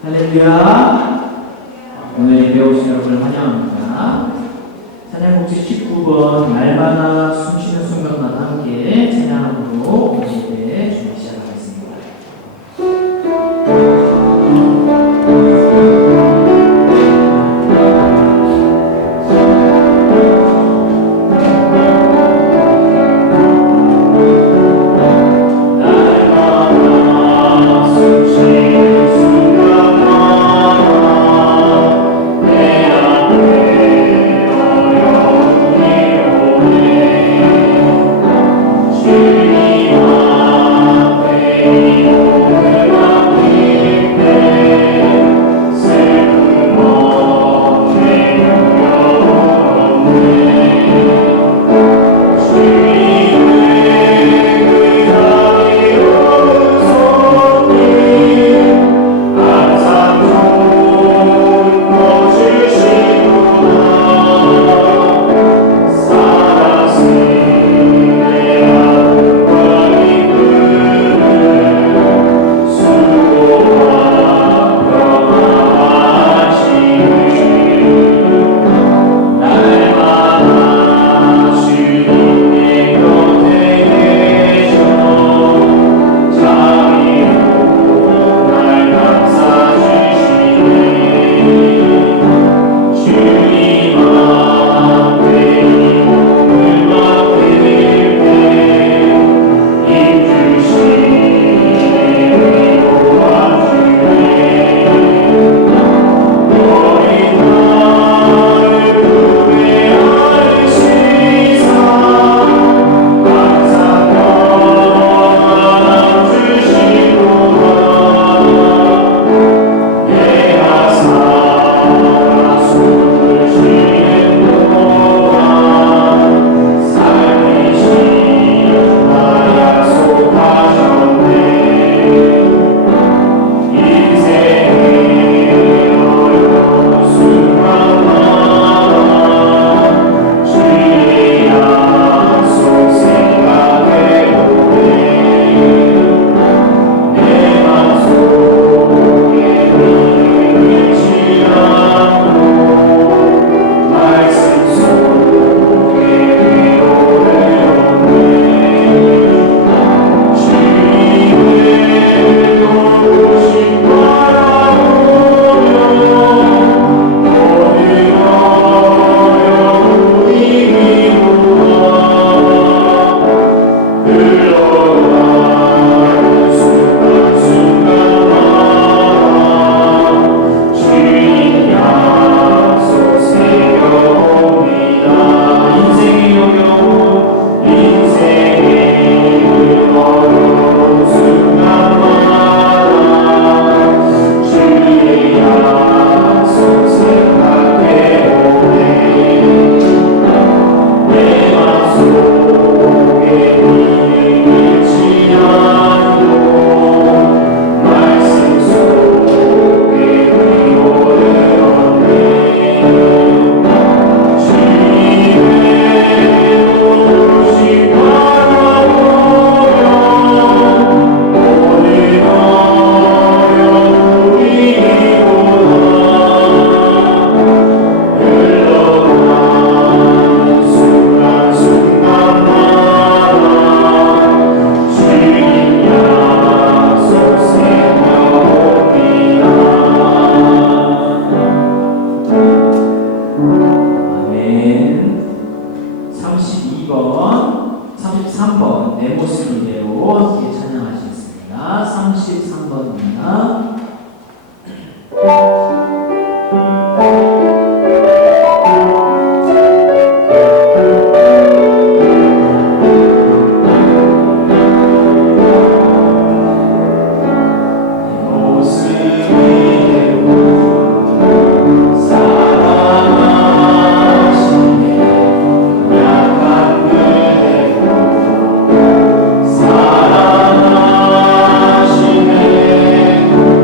할렐루야. 오늘 예배 오신 여러분을 환영합니다. 찬양곡지 19번 날마다 숨쉬는 순간마다 함께 찬양으로 오늘 예배 준비 시작하겠습니다. 아멘. 32번, 33번 내 모습 이대로 함께 찬양하시겠습니다. 33번입니다. 사랑하시네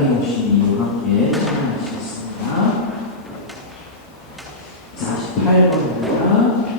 땅에 오신 이유 함께 찬양하시겠습니다. 48번입니다.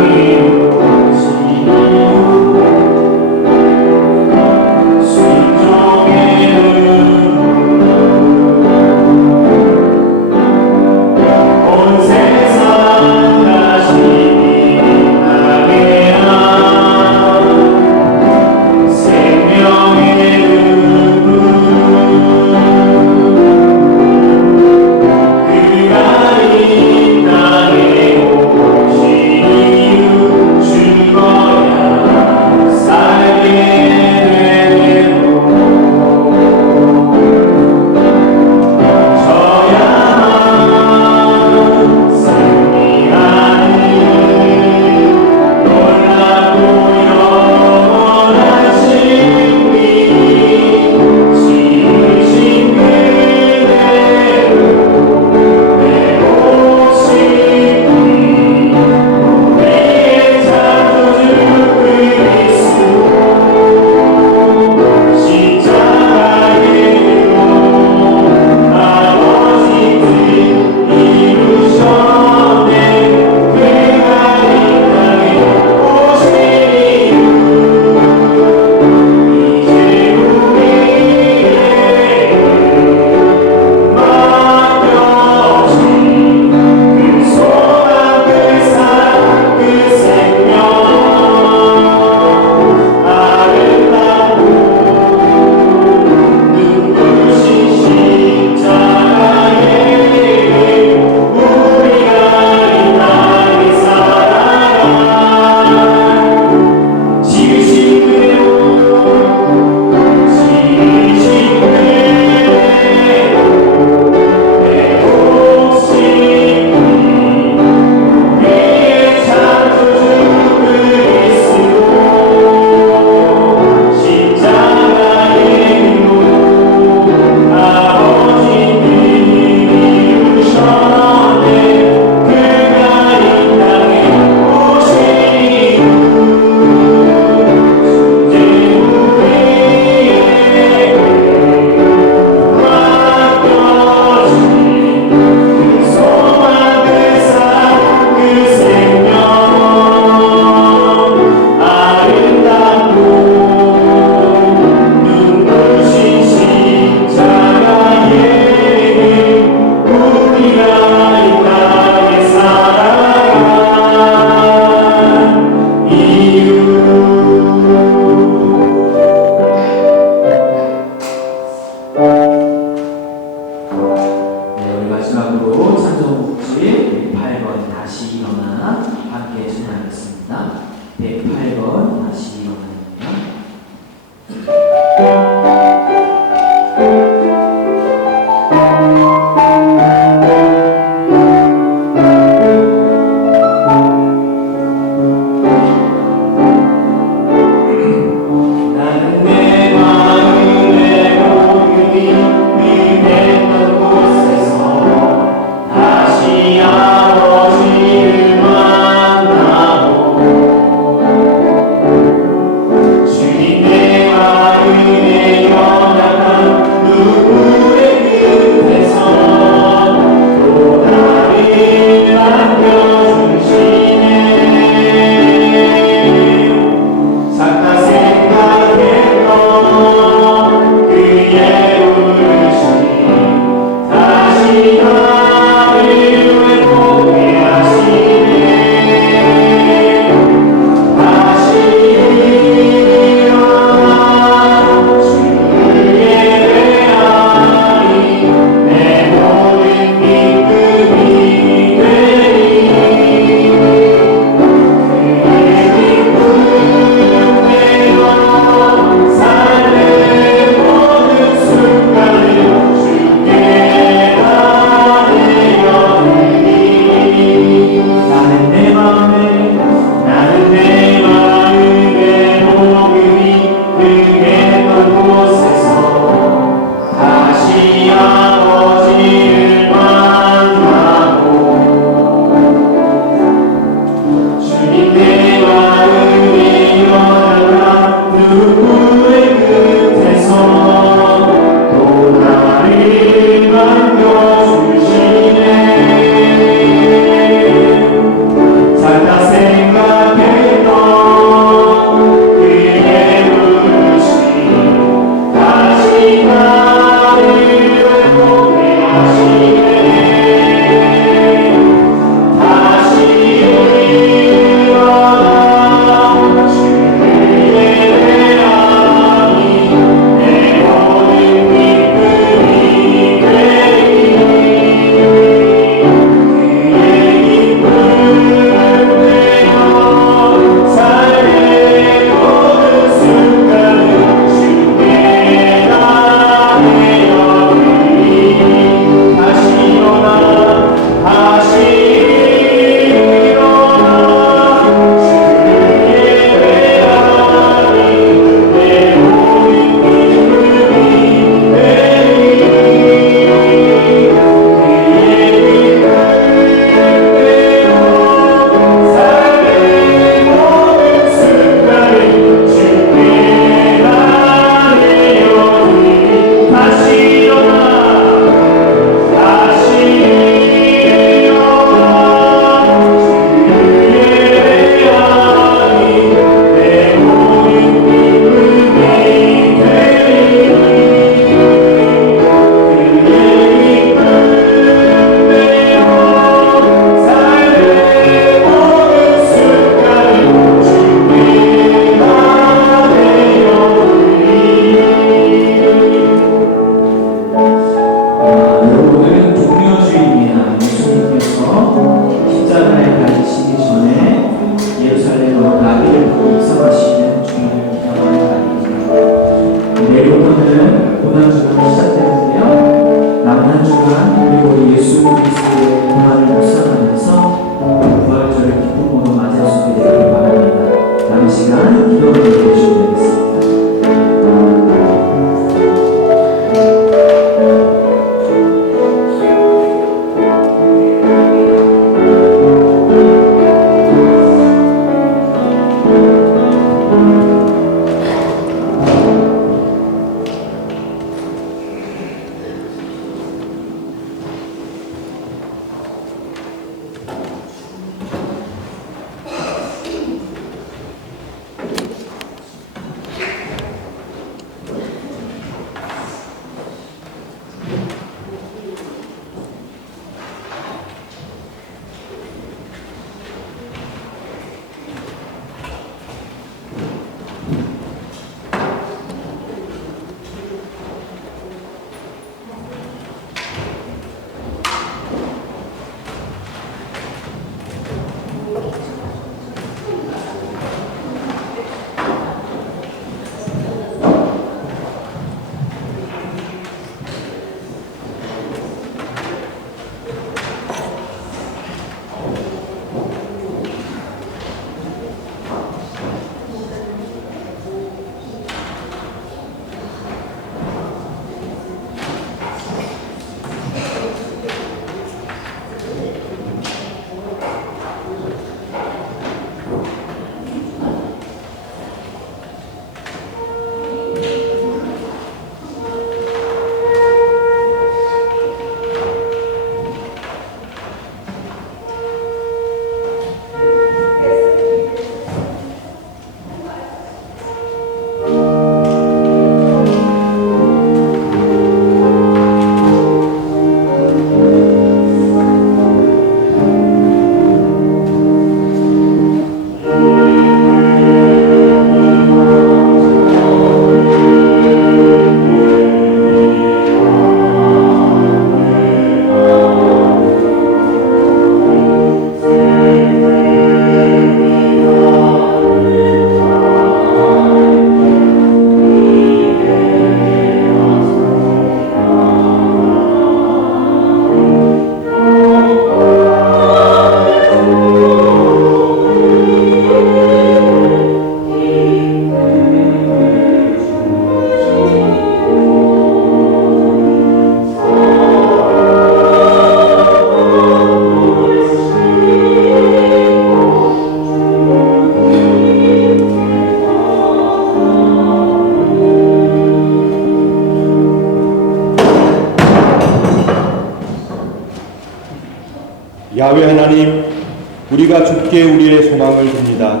주께 우리의 소망을 둡니다.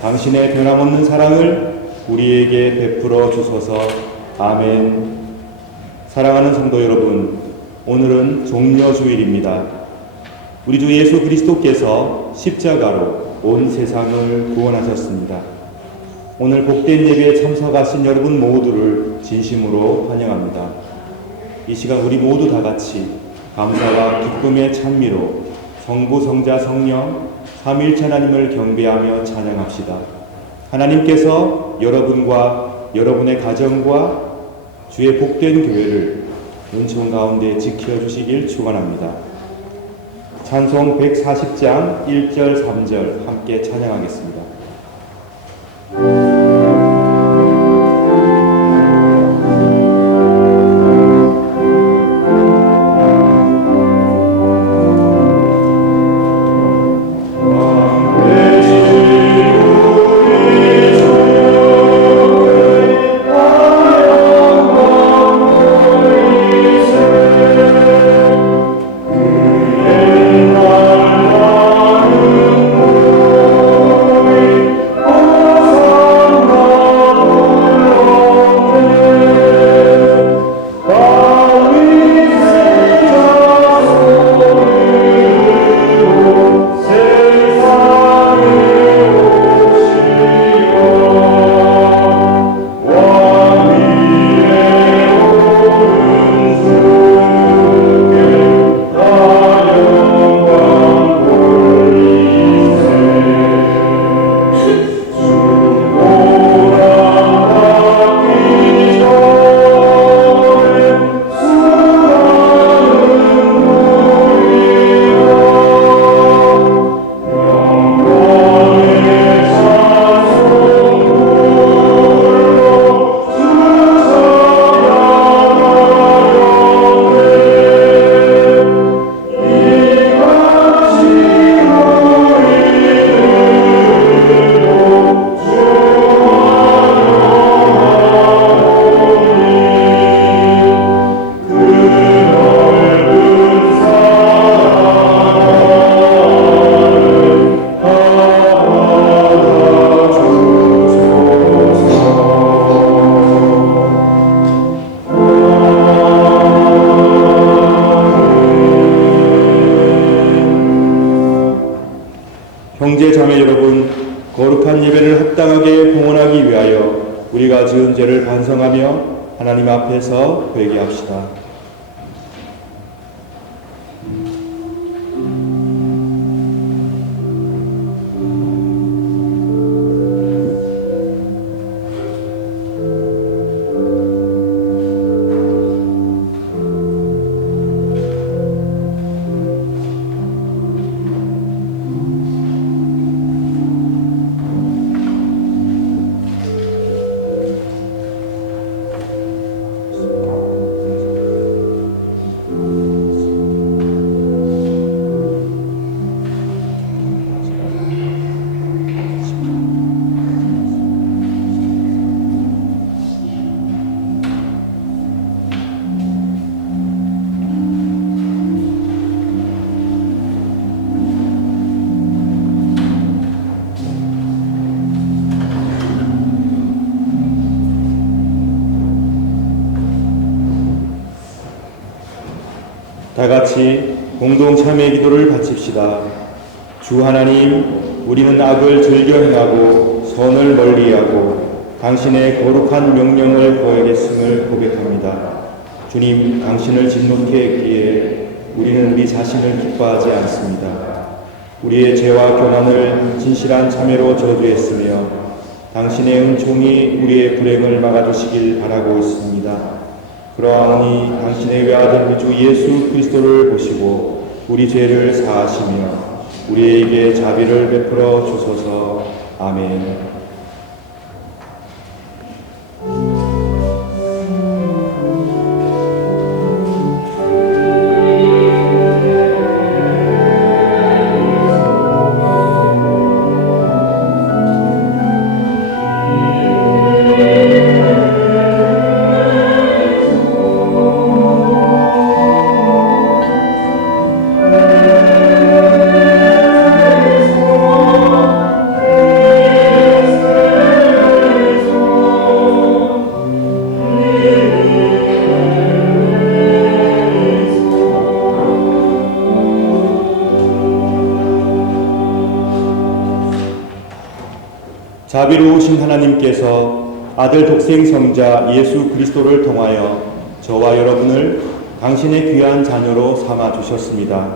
당신의 변함없는 사랑을 우리에게 베풀어 주소서. 아멘. 사랑하는 성도 여러분, 오늘은 종려주일입니다. 우리 주 예수 그리스도께서 십자가로 온 세상을 구원하셨습니다. 오늘 복된 예배에 참석하신 여러분 모두를 진심으로 환영합니다. 이 시간 우리 모두 다 같이 감사와 기쁨의 찬미로 성부, 성자, 성령 삼위일체 하나님을 경배하며 찬양합시다. 하나님께서 여러분과 여러분의 가정과 주의 복된 교회를 은총 가운데 지켜주시길 축원합니다. 찬송 140장 1절 3절 함께 찬양하겠습니다. 형제 자매 여러분, 거룩한 예배를 합당하게 봉헌하기 위하여 우리가 지은 죄를 반성하며 하나님 앞에서 회개합시다. 다 같이 공동 참회 기도를 바칩시다. 주 하나님, 우리는 악을 즐겨 행하고 선을 멀리하고 당신의 거룩한 명령을 거역했음을 고백합니다. 주님, 당신을 진노케 했기에 우리는 우리 자신을 기뻐하지 않습니다. 우리의 죄와 교만을 진실한 참회로 저주했으며 당신의 은총이 우리의 불행을 막아주시길 바라고 있습니다. 그러하오니 당신의 외아들 우리 주 예수 그리스도를 보시고 우리 죄를 사하시며 우리에게 자비를 베풀어 주소서. 아멘. Oh 자비로우신 하나님께서 아들 독생 성자 예수 그리스도를 통하여 저와 여러분을 당신의 귀한 자녀로 삼아 주셨습니다.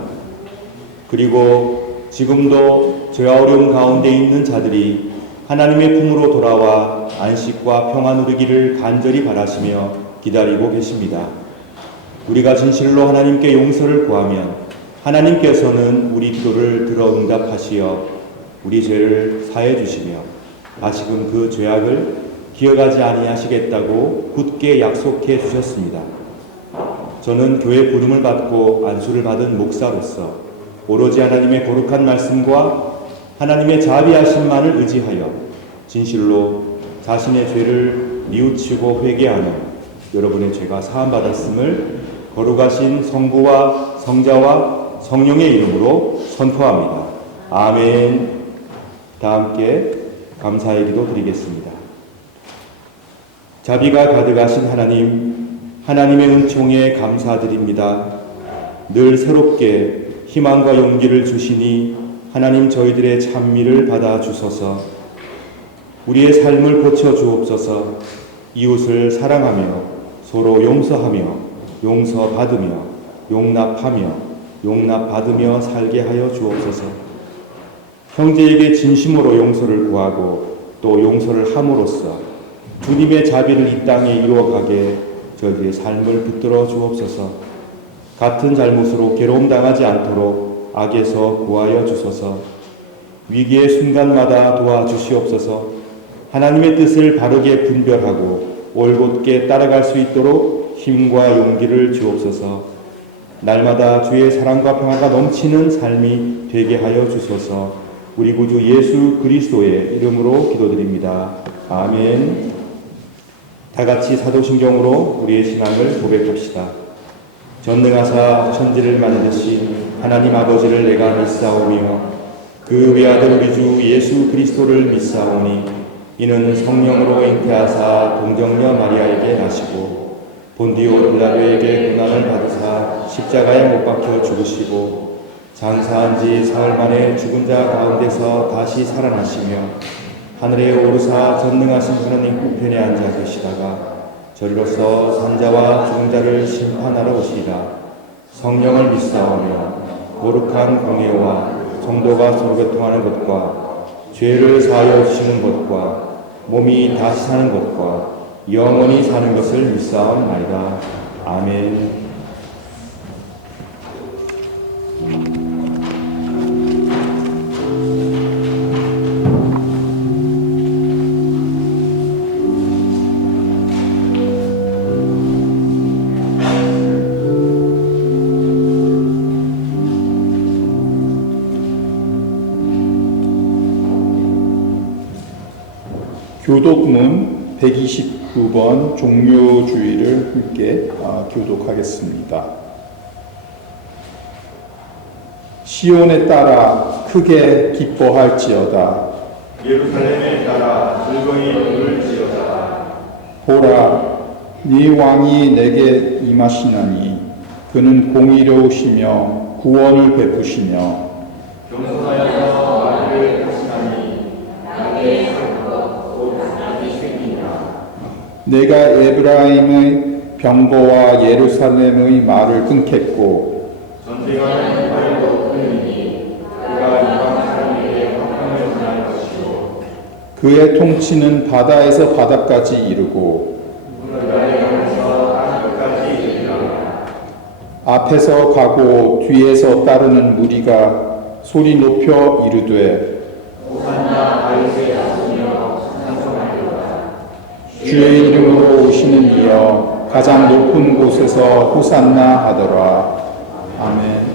그리고 지금도 죄와 어려움 가운데 있는 자들이 하나님의 품으로 돌아와 안식과 평안 누리기를 간절히 바라시며 기다리고 계십니다. 우리가 진실로 하나님께 용서를 구하면 하나님께서는 우리 기도를 들어 응답하시어 우리 죄를 사해 주시며 다시금 그 죄악을 기억하지 아니하시겠다고 굳게 약속해 주셨습니다. 저는 교회 부름을 받고 안수를 받은 목사로서 오로지 하나님의 거룩한 말씀과 하나님의 자비하심만을 의지하여 진실로 자신의 죄를 뉘우치고 회개하는 여러분의 죄가 사함받았음을 거룩하신 성부와 성자와 성령의 이름으로 선포합니다. 아멘. 다 함께 감사의 기도 드리겠습니다. 자비가 가득하신 하나님, 하나님의 은총에 감사드립니다. 늘 새롭게 희망과 용기를 주시니 하나님 저희들의 찬미를 받아 주소서. 우리의 삶을 고쳐 주옵소서. 이웃을 사랑하며 서로 용서하며 용서받으며 용납하며 용납받으며 살게 하여 주옵소서. 형제에게 진심으로 용서를 구하고 또 용서를 함으로써 주님의 자비를 이 땅에 이루어가게 저희들의 삶을 붙들어 주옵소서. 같은 잘못으로 괴로움 당하지 않도록 악에서 구하여 주소서. 위기의 순간마다 도와주시옵소서. 하나님의 뜻을 바르게 분별하고 올곧게 따라갈 수 있도록 힘과 용기를 주옵소서. 날마다 주의 사랑과 평화가 넘치는 삶이 되게 하여 주소서. 우리 구주 예수 그리스도의 이름으로 기도드립니다. 아멘. 다 같이 사도신경으로 우리의 신앙을 고백합시다. 전능하사 천지를 만드신 하나님 아버지를 내가 믿사오며 그 외아들 우리 주 예수 그리스도를 믿사오니 이는 성령으로 잉태하사 동정녀 마리아에게 나시고 본디오 빌라도에게 고난을 받으사 십자가에 못 박혀 죽으시고 장사한 지 사흘 만에 죽은 자 가운데서 다시 살아나시며 하늘에 오르사 전능하신 하나님 우편에 앉아 계시다가 저리로서 산자와 죽은 자를 심판하러 오시리라. 성령을 믿사오며 거룩한 공예와 성도가 서로 교통하는 것과 죄를 사하여 주시는 것과 몸이 다시 사는 것과 영원히 사는 것을 믿사옵나이다. 아멘. 교독문 129번 종료주의를 함께 교독하겠습니다. 시온에 따라 크게 기뻐할지어다. 예루살렘에 따라 즐거이 부를지어다. 보라, 네 왕이 내게 임하시나니 그는 공의로우시며 구원을 베푸시며 겸손하여서 말을 하시나니 나의 내가 에브라임의 병거와 예루살렘의 말을 끊겠고 전쟁하는 말도 끊으니 그가 이방 사람에게 화평을 전할 것이고 그의 통치는 바다에서 바다까지 이르고 나라에서 땅 끝까지 이르리라. 앞에서 가고 뒤에서 따르는 무리가 소리 높여 이르되 호산나 다윗의 자손이여 찬송하리로다. 주의 이름으로 오시는 이여 가장 높은 곳에서 호산나 하더라. 아멘.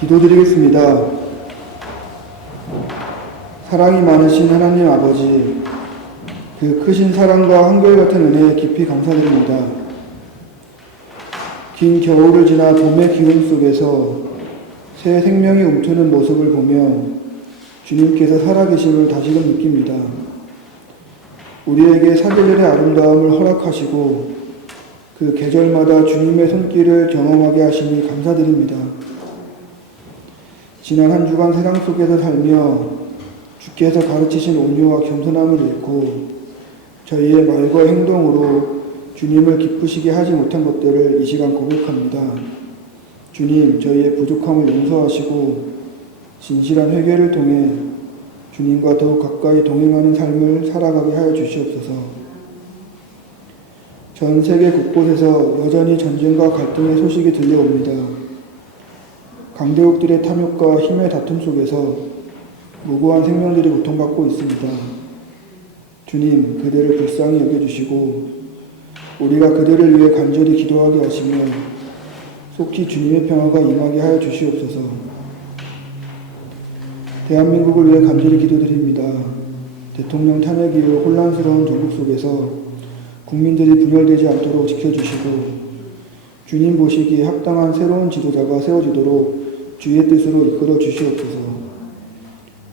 기도드리겠습니다. 사랑이 많으신 하나님 아버지, 그 크신 사랑과 한결같은 은혜에 깊이 감사드립니다. 긴 겨울을 지나 봄의 기운 속에서 새 생명이 움트는 모습을 보며 주님께서 살아계심을 다시금 느낍니다. 우리에게 사계절의 아름다움을 허락하시고 그 계절마다 주님의 손길을 경험하게 하시니 감사드립니다. 지난 한 주간 세상 속에서 살며 주께서 가르치신 온유와 겸손함을 잃고 저희의 말과 행동으로 주님을 기쁘시게 하지 못한 것들을 이 시간 고백합니다. 주님, 저희의 부족함을 용서하시고 진실한 회개를 통해 주님과 더욱 가까이 동행하는 삶을 살아가게 하여 주시옵소서. 전 세계 곳곳에서 여전히 전쟁과 갈등의 소식이 들려옵니다. 강대국들의 탐욕과 힘의 다툼 속에서 무고한 생명들이 고통받고 있습니다. 주님, 그들을 불쌍히 여겨주시고 우리가 그들을 위해 간절히 기도하게 하시며 속히 주님의 평화가 임하게 하여 주시옵소서. 대한민국을 위해 간절히 기도드립니다. 대통령 탄핵 이후 혼란스러운 전국 속에서 국민들이 분열되지 않도록 지켜주시고 주님 보시기에 합당한 새로운 지도자가 세워지도록 주의 뜻으로 이끌어 주시옵소서.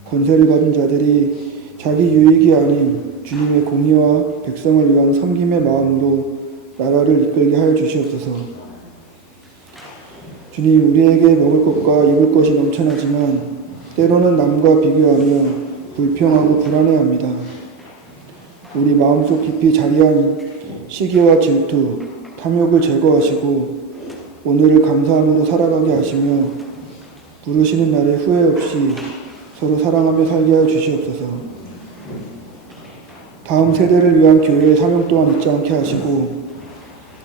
권세를 가진 자들이 자기 유익이 아닌 주님의 공의와 백성을 위한 섬김의 마음으로 나라를 이끌게 하여 주시옵소서. 주님, 우리에게 먹을 것과 입을 것이 넘쳐나지만 때로는 남과 비교하며 불평하고 불안해합니다. 우리 마음속 깊이 자리한 시기와 질투, 탐욕을 제거하시고 오늘을 감사함으로 살아가게 하시며 부르시는 날에 후회 없이 서로 사랑하며 살게 하여 주시옵소서. 다음 세대를 위한 교회의 사명 또한 잊지 않게 하시고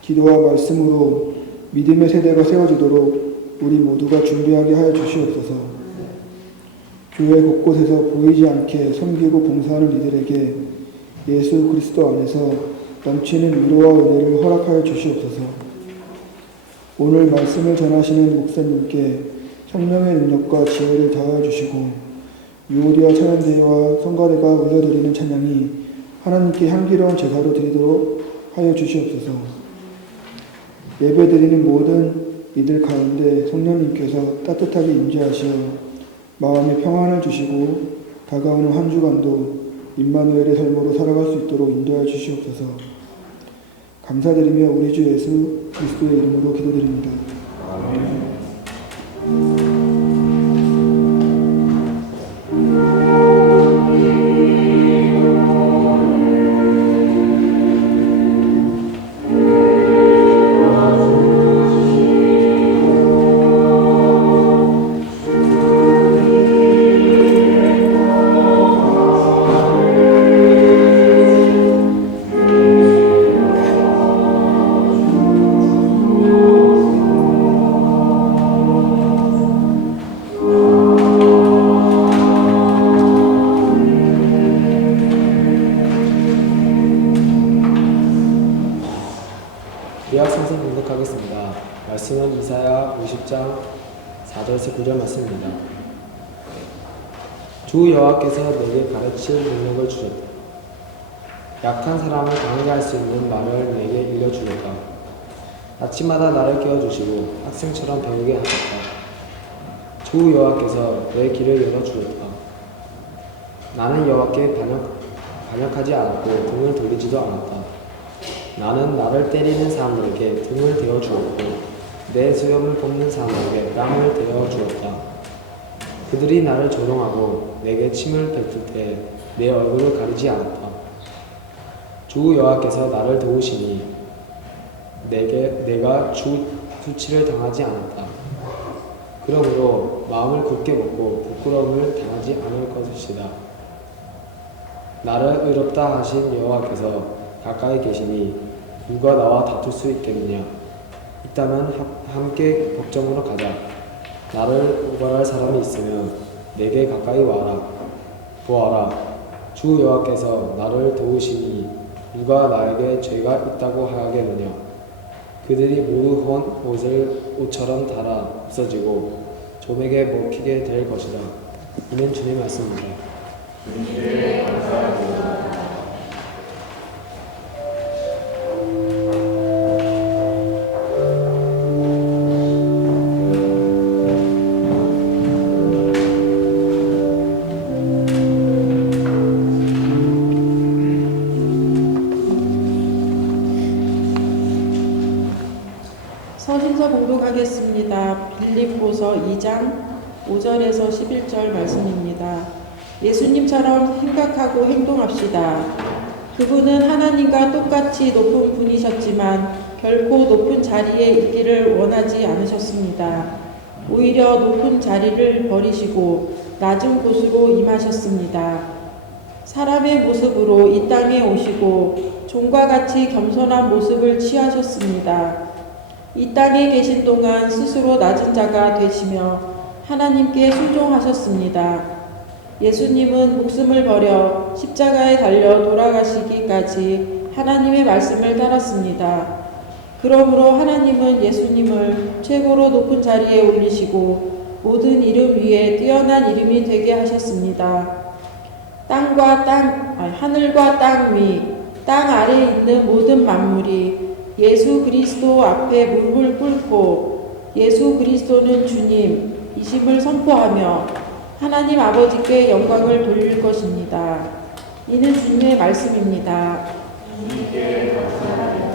기도와 말씀으로 믿음의 세대가 세워지도록 우리 모두가 준비하게 하여 주시옵소서. 교회 곳곳에서 보이지 않게 섬기고 봉사하는 이들에게 예수 그리스도 안에서 넘치는 위로와 은혜를 허락하여 주시옵소서. 오늘 말씀을 전하시는 목사님께 성령의 능력과 지혜를 더하여 주시고 유오디아 찬양대회와 성가대가 올려드리는 찬양이 하나님께 향기로운 제사로 드리도록 하여 주시옵소서. 예배드리는 모든 이들 가운데 성령님께서 따뜻하게 임재하시어 마음의 평안을 주시고 다가오는 한 주간도 임마누엘의 삶으로 살아갈 수 있도록 인도하여 주시옵소서. 감사드리며 우리 주 예수 그리스도의 이름으로 기도드립니다. 아멘. 예약 선생 공독하겠습니다. 말씀은 이사야 50장 4절에서 9절 말씀입니다. 주 여호와께서 내게 가르칠 능력을 주셨다. 약한 사람을 강하게 할 수 있는 말을 내게 일러주셨다. 아침마다 나를 깨워주시고 학생처럼 배우게 하셨다. 주 여호와께서 내 길을 열어주셨다. 나는 여호와께 반역하지 않았고 등을 돌리지도 않았다. 나는 나를 때리는 사람들에게 등을 대어주었고 내 수염을 뽑는 사람들에게 뺨을 대어주었다. 그들이 나를 조롱하고 내게 침을 뱉을 때 내 얼굴을 가리지 않았다. 주 여호와께서 나를 도우시니 내가 수치를 당하지 않았다. 그러므로 마음을 굳게 먹고 부끄러움을 당하지 않을 것이다. 나를 의롭다 하신 여호와께서 가까이 계시니 누가 나와 다툴 수 있겠느냐. 있다면 함께 법정으로 가자. 나를 고발할 사람이 있으면 내게 가까이 와라. 보아라. 주 여호와께서 나를 도우시니 누가 나에게 죄가 있다고 하겠느냐. 그들이 모두 헌 옷처럼 달아 없어지고 좀에게 먹히게 될 것이다. 이는 주님의 말씀입니다. 네, 감사합니다. 순서 봉독하겠습니다. 빌립보서 2장 5절에서 11절 말씀입니다. 예수님처럼 생각하고 행동합시다. 그분은 하나님과 똑같이 높은 분이셨지만 결코 높은 자리에 있기를 원하지 않으셨습니다. 오히려 높은 자리를 버리시고 낮은 곳으로 임하셨습니다. 사람의 모습으로 이 땅에 오시고 종과 같이 겸손한 모습을 취하셨습니다. 이 땅에 계신 동안 스스로 낮은 자가 되시며 하나님께 순종하셨습니다. 예수님은 목숨을 버려 십자가에 달려 돌아가시기까지 하나님의 말씀을 따랐습니다. 그러므로 하나님은 예수님을 최고로 높은 자리에 올리시고 모든 이름 위에 뛰어난 이름이 되게 하셨습니다. 하늘과 땅 위, 땅 아래에 있는 모든 만물이 예수 그리스도 앞에 무릎을 꿇고 예수 그리스도는 주님이심을 선포하며 하나님 아버지께 영광을 돌릴 것입니다. 이는 주님의 말씀입니다. 주님께 감사합니다.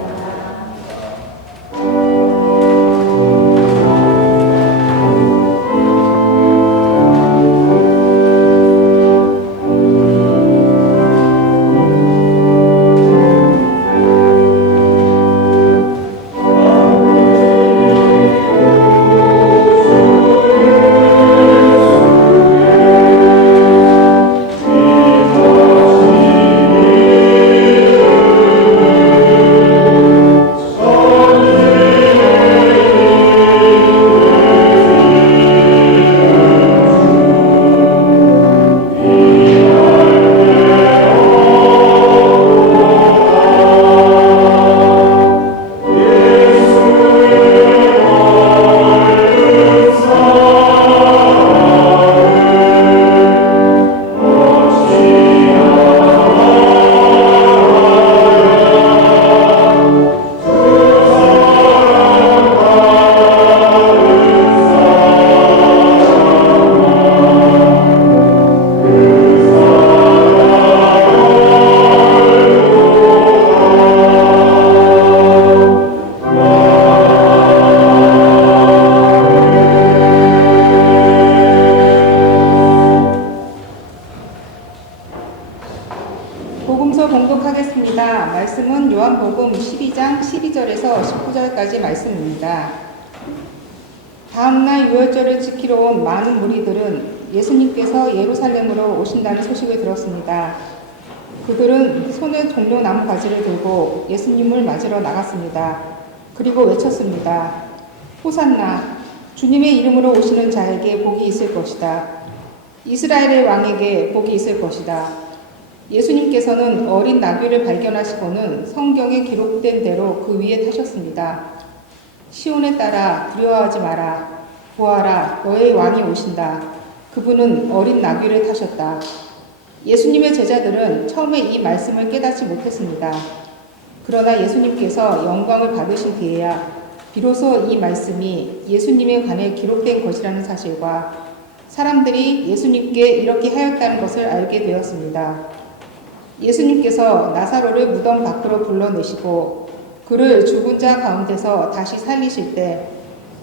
복음서 봉독하겠습니다. 말씀은 요한복음 12장 12절에서 19절까지 말씀입니다. 다음날 유월절을 지키러 온 많은 무리들은 예수님께서 예루살렘으로 오신다는 소식을 들었습니다. 그들은 손에 종려나무 가지를 들고 예수님을 맞으러 나갔습니다. 그리고 외쳤습니다. 호산나, 주님의 이름으로 오시는 자에게 복이 있을 것이다. 이스라엘의 왕에게 복이 있을 것이다. 예수님께서는 어린 나귀를 발견하시고는 성경에 기록된 대로 그 위에 타셨습니다. 시온에 따라 두려워하지 마라. 보아라, 너의 왕이 오신다. 그분은 어린 나귀를 타셨다. 예수님의 제자들은 처음에 이 말씀을 깨닫지 못했습니다. 그러나 예수님께서 영광을 받으신 뒤에야 비로소 이 말씀이 예수님에 관해 기록된 것이라는 사실과 사람들이 예수님께 이렇게 하였다는 것을 알게 되었습니다. 예수님께서 나사로를 무덤 밖으로 불러내시고 그를 죽은 자 가운데서 다시 살리실 때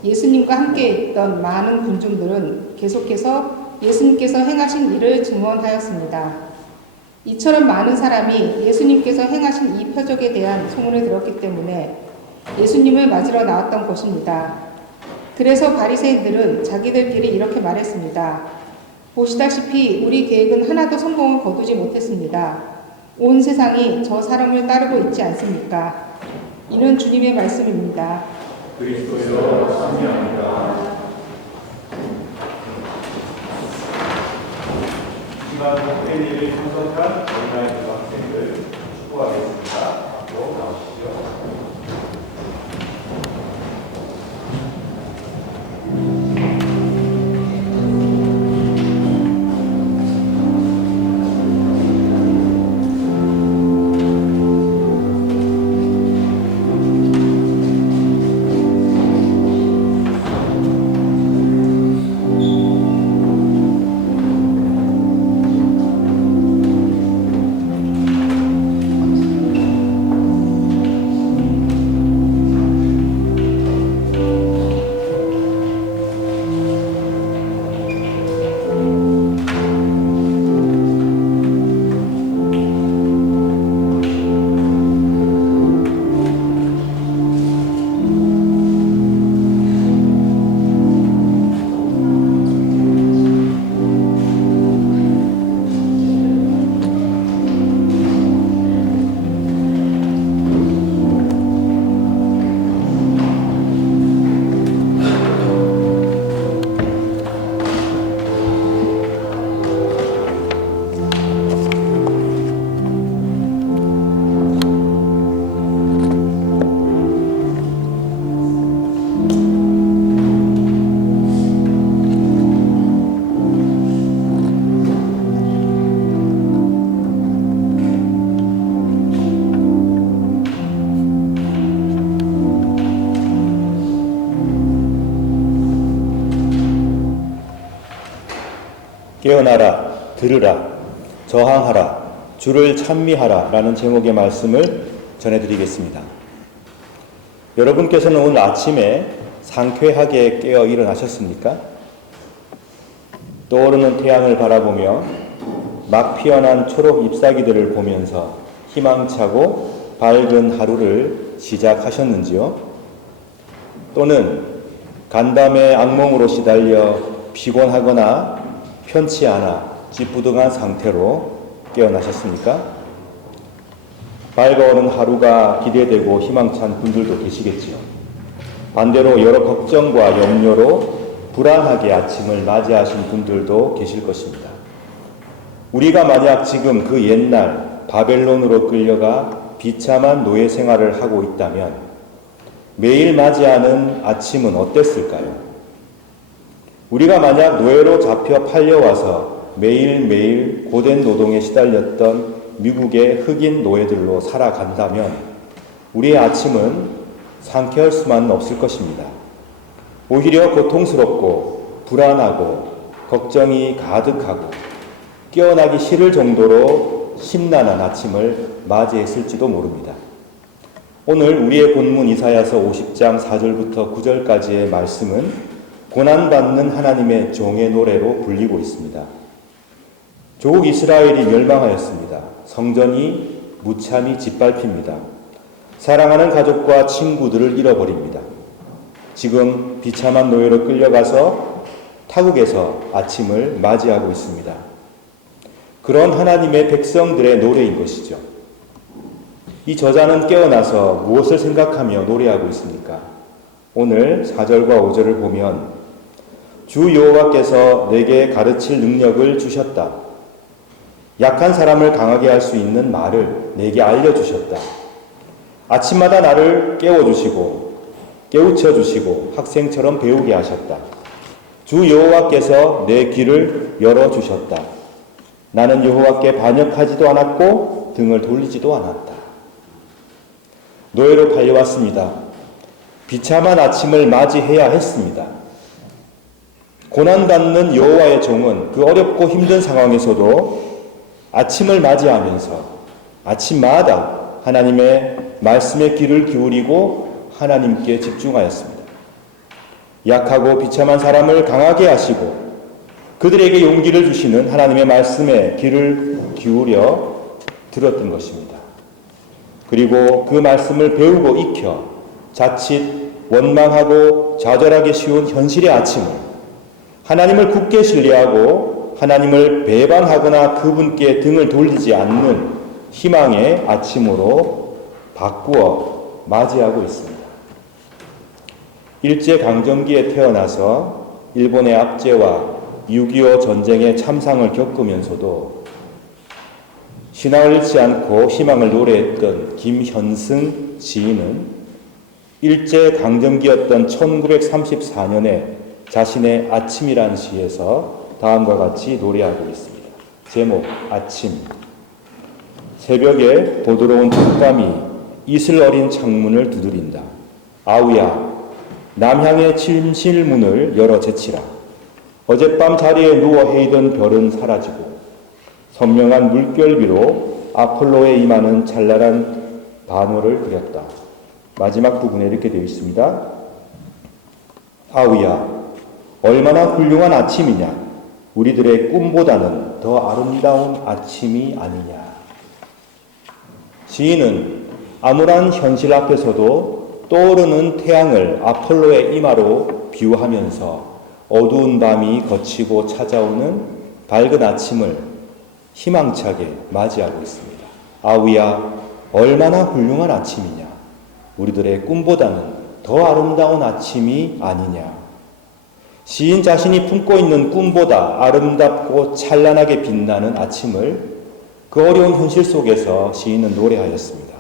예수님과 함께 있던 많은 군중들은 계속해서 예수님께서 행하신 일을 증언하였습니다. 이처럼 많은 사람이 예수님께서 행하신 이 표적에 대한 소문을 들었기 때문에 예수님을 맞으러 나왔던 것입니다. 그래서 바리새인들은 자기들끼리 이렇게 말했습니다. 보시다시피 우리 계획은 하나도 성공을 거두지 못했습니다. 온 세상이 저 사람을 따르고 있지 않습니까? 이는 주님의 말씀입니다. 그리스도여 승리합니다. 시간 복된 일을 참석한 어린아이 학생들 축복하겠습니다. 앞으로 나오시죠. 깨어나라, 들으라, 저항하라, 주를 찬미하라 라는 제목의 말씀을 전해드리겠습니다. 여러분께서는 오늘 아침에 상쾌하게 깨어 일어나셨습니까? 떠오르는 태양을 바라보며 막 피어난 초록 잎사귀들을 보면서 희망차고 밝은 하루를 시작하셨는지요? 또는 간밤에 악몽으로 시달려 피곤하거나 편치 않아 찌뿌둥한 상태로 깨어나셨습니까? 밝아오는 하루가 기대되고 희망찬 분들도 계시겠지요. 반대로 여러 걱정과 염려로 불안하게 아침을 맞이하신 분들도 계실 것입니다. 우리가 만약 지금 그 옛날 바벨론으로 끌려가 비참한 노예 생활을 하고 있다면 매일 맞이하는 아침은 어땠을까요? 우리가 만약 노예로 잡혀 팔려와서 매일매일 고된 노동에 시달렸던 미국의 흑인 노예들로 살아간다면 우리의 아침은 상쾌할 수만은 없을 것입니다. 오히려 고통스럽고 불안하고 걱정이 가득하고 깨어나기 싫을 정도로 심란한 아침을 맞이했을지도 모릅니다. 오늘 우리의 본문 이사야서 50장 4절부터 9절까지의 말씀은 고난받는 하나님의 종의 노래로 불리고 있습니다. 조국 이스라엘이 멸망하였습니다. 성전이 무참히 짓밟힙니다. 사랑하는 가족과 친구들을 잃어버립니다. 지금 비참한 노예로 끌려가서 타국에서 아침을 맞이하고 있습니다. 그런 하나님의 백성들의 노래인 것이죠. 이 저자는 깨어나서 무엇을 생각하며 노래하고 있습니까? 오늘 4절과 5절을 보면 주 여호와께서 내게 가르칠 능력을 주셨다. 약한 사람을 강하게 할 수 있는 말을 내게 알려주셨다. 아침마다 나를 깨워주시고 깨우쳐주시고 학생처럼 배우게 하셨다. 주 여호와께서 내 귀를 열어주셨다. 나는 여호와께 반역하지도 않았고 등을 돌리지도 않았다. 노예로 팔려왔습니다. 비참한 아침을 맞이해야 했습니다. 고난받는 여호와의 종은 그 어렵고 힘든 상황에서도 아침을 맞이하면서 아침마다 하나님의 말씀에 귀를 기울이고 하나님께 집중하였습니다. 약하고 비참한 사람을 강하게 하시고 그들에게 용기를 주시는 하나님의 말씀에 귀를 기울여 들었던 것입니다. 그리고 그 말씀을 배우고 익혀 자칫 원망하고 좌절하기 쉬운 현실의 아침을 하나님을 굳게 신뢰하고 하나님을 배반하거나 그분께 등을 돌리지 않는 희망의 아침으로 바꾸어 맞이하고 있습니다. 일제강점기에 태어나서 일본의 압제와 6.25 전쟁의 참상을 겪으면서도 신앙을 잃지 않고 희망을 노래했던 김현승 시인은 일제강점기였던 1934년에 자신의 아침이란 시에서 다음과 같이 노래하고 있습니다. 제목 아침. 새벽에 보드러운 촉감이 이슬 어린 창문을 두드린다. 아우야 남향의 침실문을 열어 제치라. 어젯밤 자리에 누워 헤이던 별은 사라지고 선명한 물결비로 아폴로의 임하는 찬란한 반호를 그렸다. 마지막 부분에 이렇게 되어 있습니다. 아우야 얼마나 훌륭한 아침이냐. 우리들의 꿈보다는 더 아름다운 아침이 아니냐. 시인은 암울한 현실 앞에서도 떠오르는 태양을 아폴로의 임하로 비유하면서 어두운 밤이 거치고 찾아오는 밝은 아침을 희망차게 맞이하고 있습니다. 아우야 얼마나 훌륭한 아침이냐. 우리들의 꿈보다는 더 아름다운 아침이 아니냐. 시인 자신이 품고 있는 꿈보다 아름답고 찬란하게 빛나는 아침을 그 어려운 현실 속에서 시인은 노래하였습니다.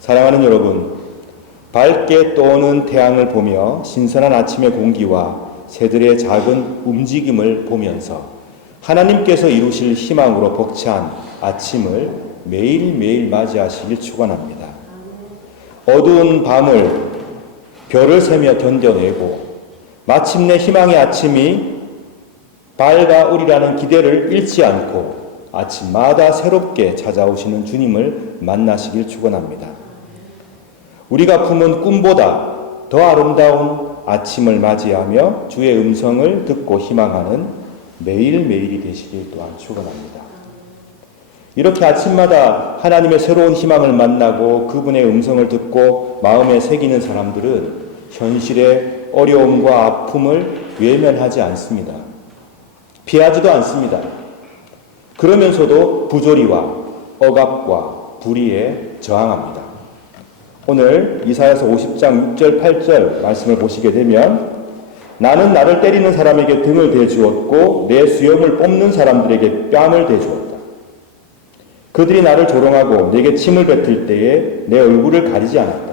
사랑하는 여러분, 밝게 떠오는 태양을 보며 신선한 아침의 공기와 새들의 작은 움직임을 보면서 하나님께서 이루실 희망으로 벅찬 아침을 매일매일 맞이하시길 축원합니다. 어두운 밤을 별을 세며 견뎌내고 마침내 희망의 아침이 밝아오리라는 기대를 잃지 않고 아침마다 새롭게 찾아오시는 주님을 만나시길 축원합니다. 우리가 품은 꿈보다 더 아름다운 아침을 맞이하며 주의 음성을 듣고 희망하는 매일매일이 되시길 또한 축원합니다. 이렇게 아침마다 하나님의 새로운 희망을 만나고 그분의 음성을 듣고 마음에 새기는 사람들은 현실의 어려움과 아픔을 외면하지 않습니다. 피하지도 않습니다. 그러면서도 부조리와 억압과 불의에 저항합니다. 오늘 이사야서 50장 6절 8절 말씀을 보시게 되면 나는 나를 때리는 사람에게 등을 대주었고 내 수염을 뽑는 사람들에게 뺨을 대주었다. 그들이 나를 조롱하고 내게 침을 뱉을 때에 내 얼굴을 가리지 않았다.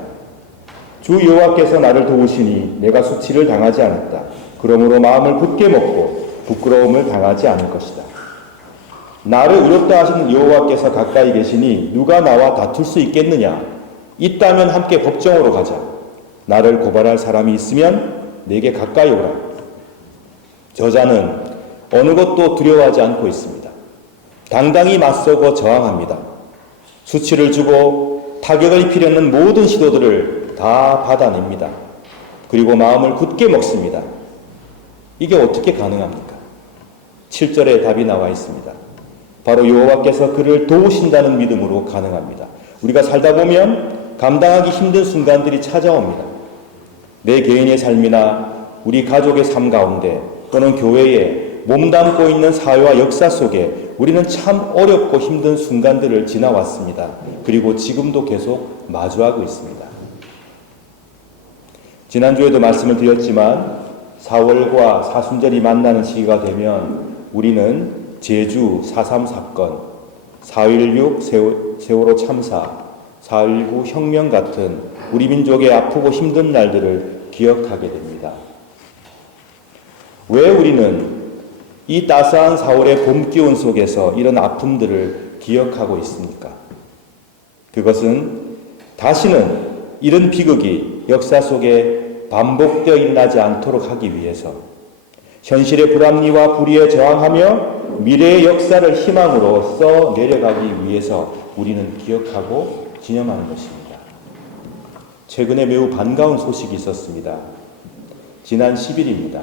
주 여호와께서 나를 도우시니 내가 수치를 당하지 않았다. 그러므로 마음을 굳게 먹고 부끄러움을 당하지 않을 것이다. 나를 의롭다 하시는 여호와께서 가까이 계시니 누가 나와 다툴 수 있겠느냐? 있다면 함께 법정으로 가자. 나를 고발할 사람이 있으면 내게 가까이 오라. 저자는 어느 것도 두려워하지 않고 있습니다. 당당히 맞서고 저항합니다. 수치를 주고 타격을 입히려는 모든 시도들을 다 받아냅니다. 그리고 마음을 굳게 먹습니다. 이게 어떻게 가능합니까? 7절에 답이 나와 있습니다. 바로 여호와께서 그를 도우신다는 믿음으로 가능합니다. 우리가 살다 보면 감당하기 힘든 순간들이 찾아옵니다. 내 개인의 삶이나 우리 가족의 삶 가운데 또는 교회에 몸담고 있는 사회와 역사 속에 우리는 참 어렵고 힘든 순간들을 지나왔습니다. 그리고 지금도 계속 마주하고 있습니다. 지난주에도 말씀을 드렸지만 4월과 사순절이 만나는 시기가 되면 우리는 제주 4.3 사건, 4.16 세월호 참사, 4.19 혁명 같은 우리 민족의 아프고 힘든 날들을 기억하게 됩니다. 왜 우리는 이 따스한 4월의 봄 기온 속에서 이런 아픔들을 기억하고 있습니까? 그것은 다시는 이런 비극이 역사 속에 반복되어 일어나지 않도록 하기 위해서 현실의 불합리와 불의에 저항하며 미래의 역사를 희망으로 써 내려가기 위해서 우리는 기억하고 기념하는 것입니다. 최근에 매우 반가운 소식이 있었습니다. 지난 10일입니다.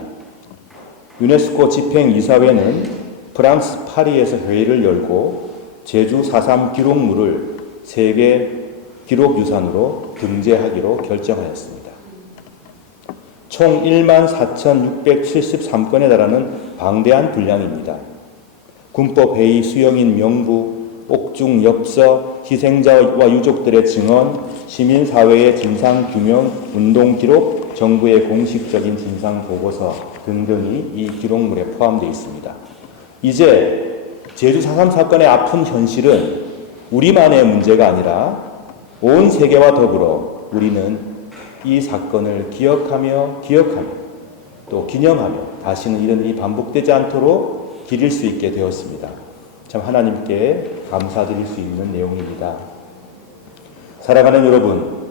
유네스코 집행이사회는 프랑스 파리에서 회의를 열고 제주 4.3 기록물을 세계 기록유산으로 등재하기로 결정하였습니다. 총 14,673건에 달하는 방대한 분량입니다. 군법회의, 수영인 명부, 옥중 엽서, 희생자와 유족들의 증언, 시민사회의 진상규명, 운동기록, 정부의 공식적인 진상보고서 등등이 이 기록물에 포함되어 있습니다. 이제 제주 4.3 사건의 아픈 현실은 우리만의 문제가 아니라 온 세계와 더불어 우리는 이 사건을 기억하며 또 기념하며 다시는 이런 일이 반복되지 않도록 기릴 수 있게 되었습니다. 참 하나님께 감사드릴 수 있는 내용입니다. 사랑하는 여러분,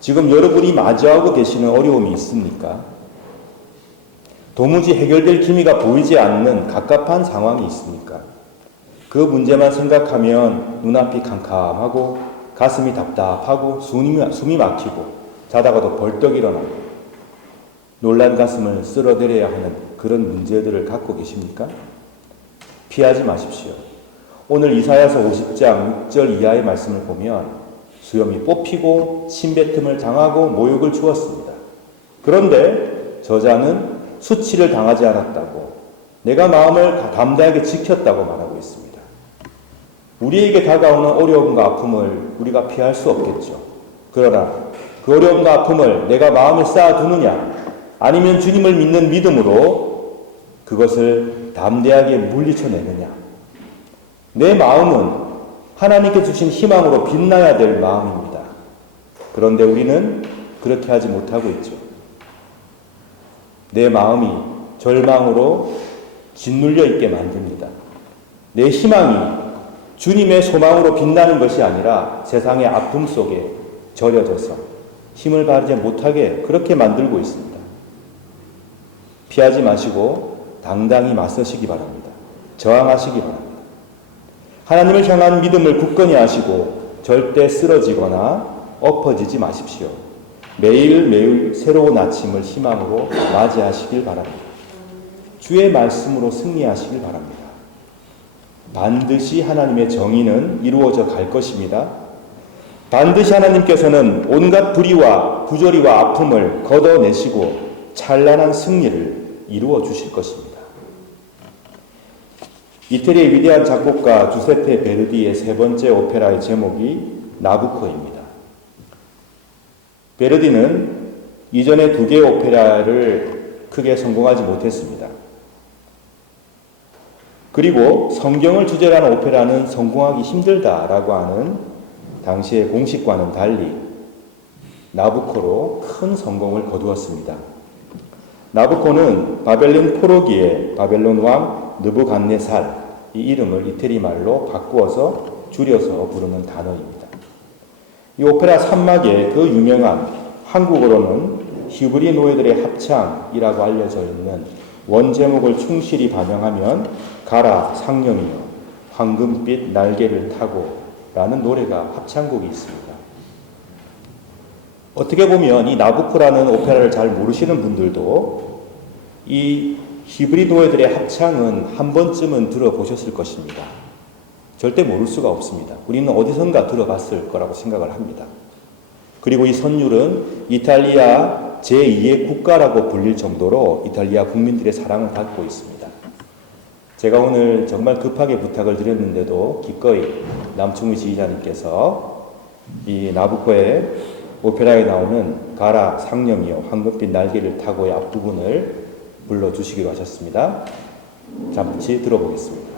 지금 여러분이 마주하고 계시는 어려움이 있습니까? 도무지 해결될 기미가 보이지 않는 갑갑한 상황이 있습니까? 그 문제만 생각하면 눈앞이 캄캄하고 가슴이 답답하고 숨이 막히고 자다가도 벌떡 일어나고 놀란 가슴을 쓸어내려야 하는 그런 문제들을 갖고 계십니까? 피하지 마십시오. 오늘 이사야서 50장 6절 이하의 말씀을 보면 수염이 뽑히고 침뱉음을 당하고 모욕을 주었습니다. 그런데 저자는 수치를 당하지 않았다고, 내가 마음을 담대하게 지켰다고 말하고 있습니다. 우리에게 다가오는 어려움과 아픔을 우리가 피할 수 없겠죠. 그러나 그 어려움과 아픔을 내가 마음에 쌓아두느냐, 아니면 주님을 믿는 믿음으로 그것을 담대하게 물리쳐내느냐. 내 마음은 하나님께 주신 희망으로 빛나야 될 마음입니다. 그런데 우리는 그렇게 하지 못하고 있죠. 내 마음이 절망으로 짓눌려 있게 만듭니다. 내 희망이 주님의 소망으로 빛나는 것이 아니라 세상의 아픔 속에 절여져서 힘을 발휘하지 못하게 그렇게 만들고 있습니다. 피하지 마시고 당당히 맞서시기 바랍니다. 저항하시기 바랍니다. 하나님을 향한 믿음을 굳건히 하시고 절대 쓰러지거나 엎어지지 마십시오. 매일매일 새로운 아침을 희망으로 맞이하시길 바랍니다. 주의 말씀으로 승리하시길 바랍니다. 반드시 하나님의 정의는 이루어져 갈 것입니다. 반드시 하나님께서는 온갖 불의와 부조리와 아픔을 걷어내시고 찬란한 승리를 이루어 주실 것입니다. 이태리의 위대한 작곡가 주세페 베르디의 세 번째 오페라의 제목이 나부코입니다. 베르디는 이전에 두 개의 오페라를 크게 성공하지 못했습니다. 그리고 성경을 주제로 하는 오페라는 성공하기 힘들다라고 하는 당시의 공식과는 달리 나부코로 큰 성공을 거두었습니다. 나부코는 바벨론 포로기의 바벨론 왕 느부갓네살 이 이름을 이태리 말로 바꾸어서 줄여서 부르는 단어입니다. 이 오페라 3막의 그 유명한 한국어로는 히브리 노예들의 합창이라고 알려져 있는 원 제목을 충실히 반영하면 가라 상념이여 황금빛 날개를 타고 라는 노래가 합창곡이 있습니다. 어떻게 보면 이 나부코라는 오페라를 잘 모르시는 분들도 이 히브리 노예들의 합창은 한 번쯤은 들어보셨을 것입니다. 절대 모를 수가 없습니다. 우리는 어디선가 들어봤을 거라고 생각을 합니다. 그리고 이 선율은 이탈리아 제2의 국가라고 불릴 정도로 이탈리아 국민들의 사랑을 받고 있습니다. 제가 오늘 정말 급하게 부탁을 드렸는데도 기꺼이 남충희 지휘자님께서 이 나부코의 오페라에 나오는 가라 상념이여 황금빛 날개를 타고의 앞부분을 불러주시기로 하셨습니다. 잠시 들어보겠습니다.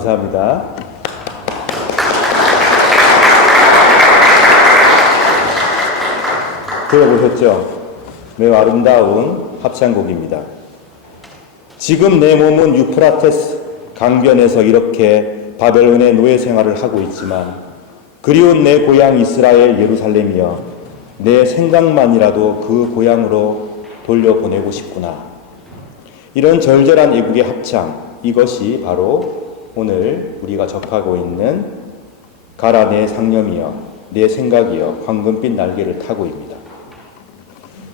감사합니다. 들어보셨죠? 매우 아름다운 합창곡입니다. 지금 내 몸은 유프라테스 강변에서 이렇게 바벨론의 노예 생활을 하고 있지만 그리운 내 고향 이스라엘 예루살렘이여 내 생각만이라도 그 고향으로 돌려보내고 싶구나. 이런 절절한 애국의 합창, 이것이 바로 오늘 우리가 접하고 있는 가라 내 상념이여 내 생각이여 황금빛 날개를 타고입니다.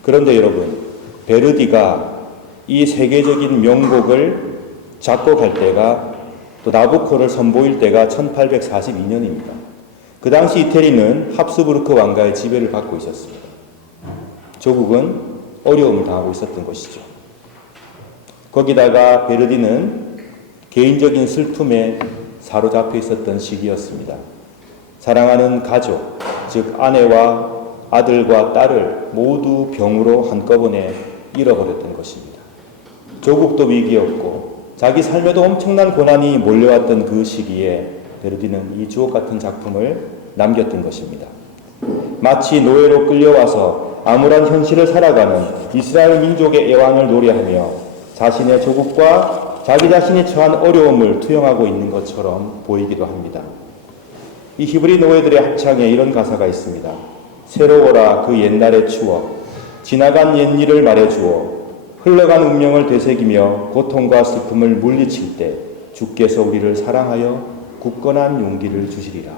그런데 여러분, 베르디가 이 세계적인 명곡을 작곡할 때가 또 나부코를 선보일 때가 1842년입니다. 그 당시 이태리는 합스부르크 왕가의 지배를 받고 있었습니다. 조국은 어려움을 당하고 있었던 것이죠. 거기다가 베르디는 개인적인 슬픔에 사로잡혀 있었던 시기였습니다. 사랑하는 가족, 즉 아내와 아들과 딸을 모두 병으로 한꺼번에 잃어버렸던 것입니다. 조국도 위기였고 자기 삶에도 엄청난 고난이 몰려왔던 그 시기에 베르디는 이 주옥 같은 작품을 남겼던 것입니다. 마치 노예로 끌려와서 암울한 현실을 살아가는 이스라엘 민족의 애환을 노래하며 자신의 조국과 자기 자신이 처한 어려움을 투영하고 있는 것처럼 보이기도 합니다. 이 히브리 노예들의 합창에 이런 가사가 있습니다. 새로워라 그 옛날의 추억, 지나간 옛일을 말해주어 흘러간 운명을 되새기며 고통과 슬픔을 물리칠 때 주께서 우리를 사랑하여 굳건한 용기를 주시리라.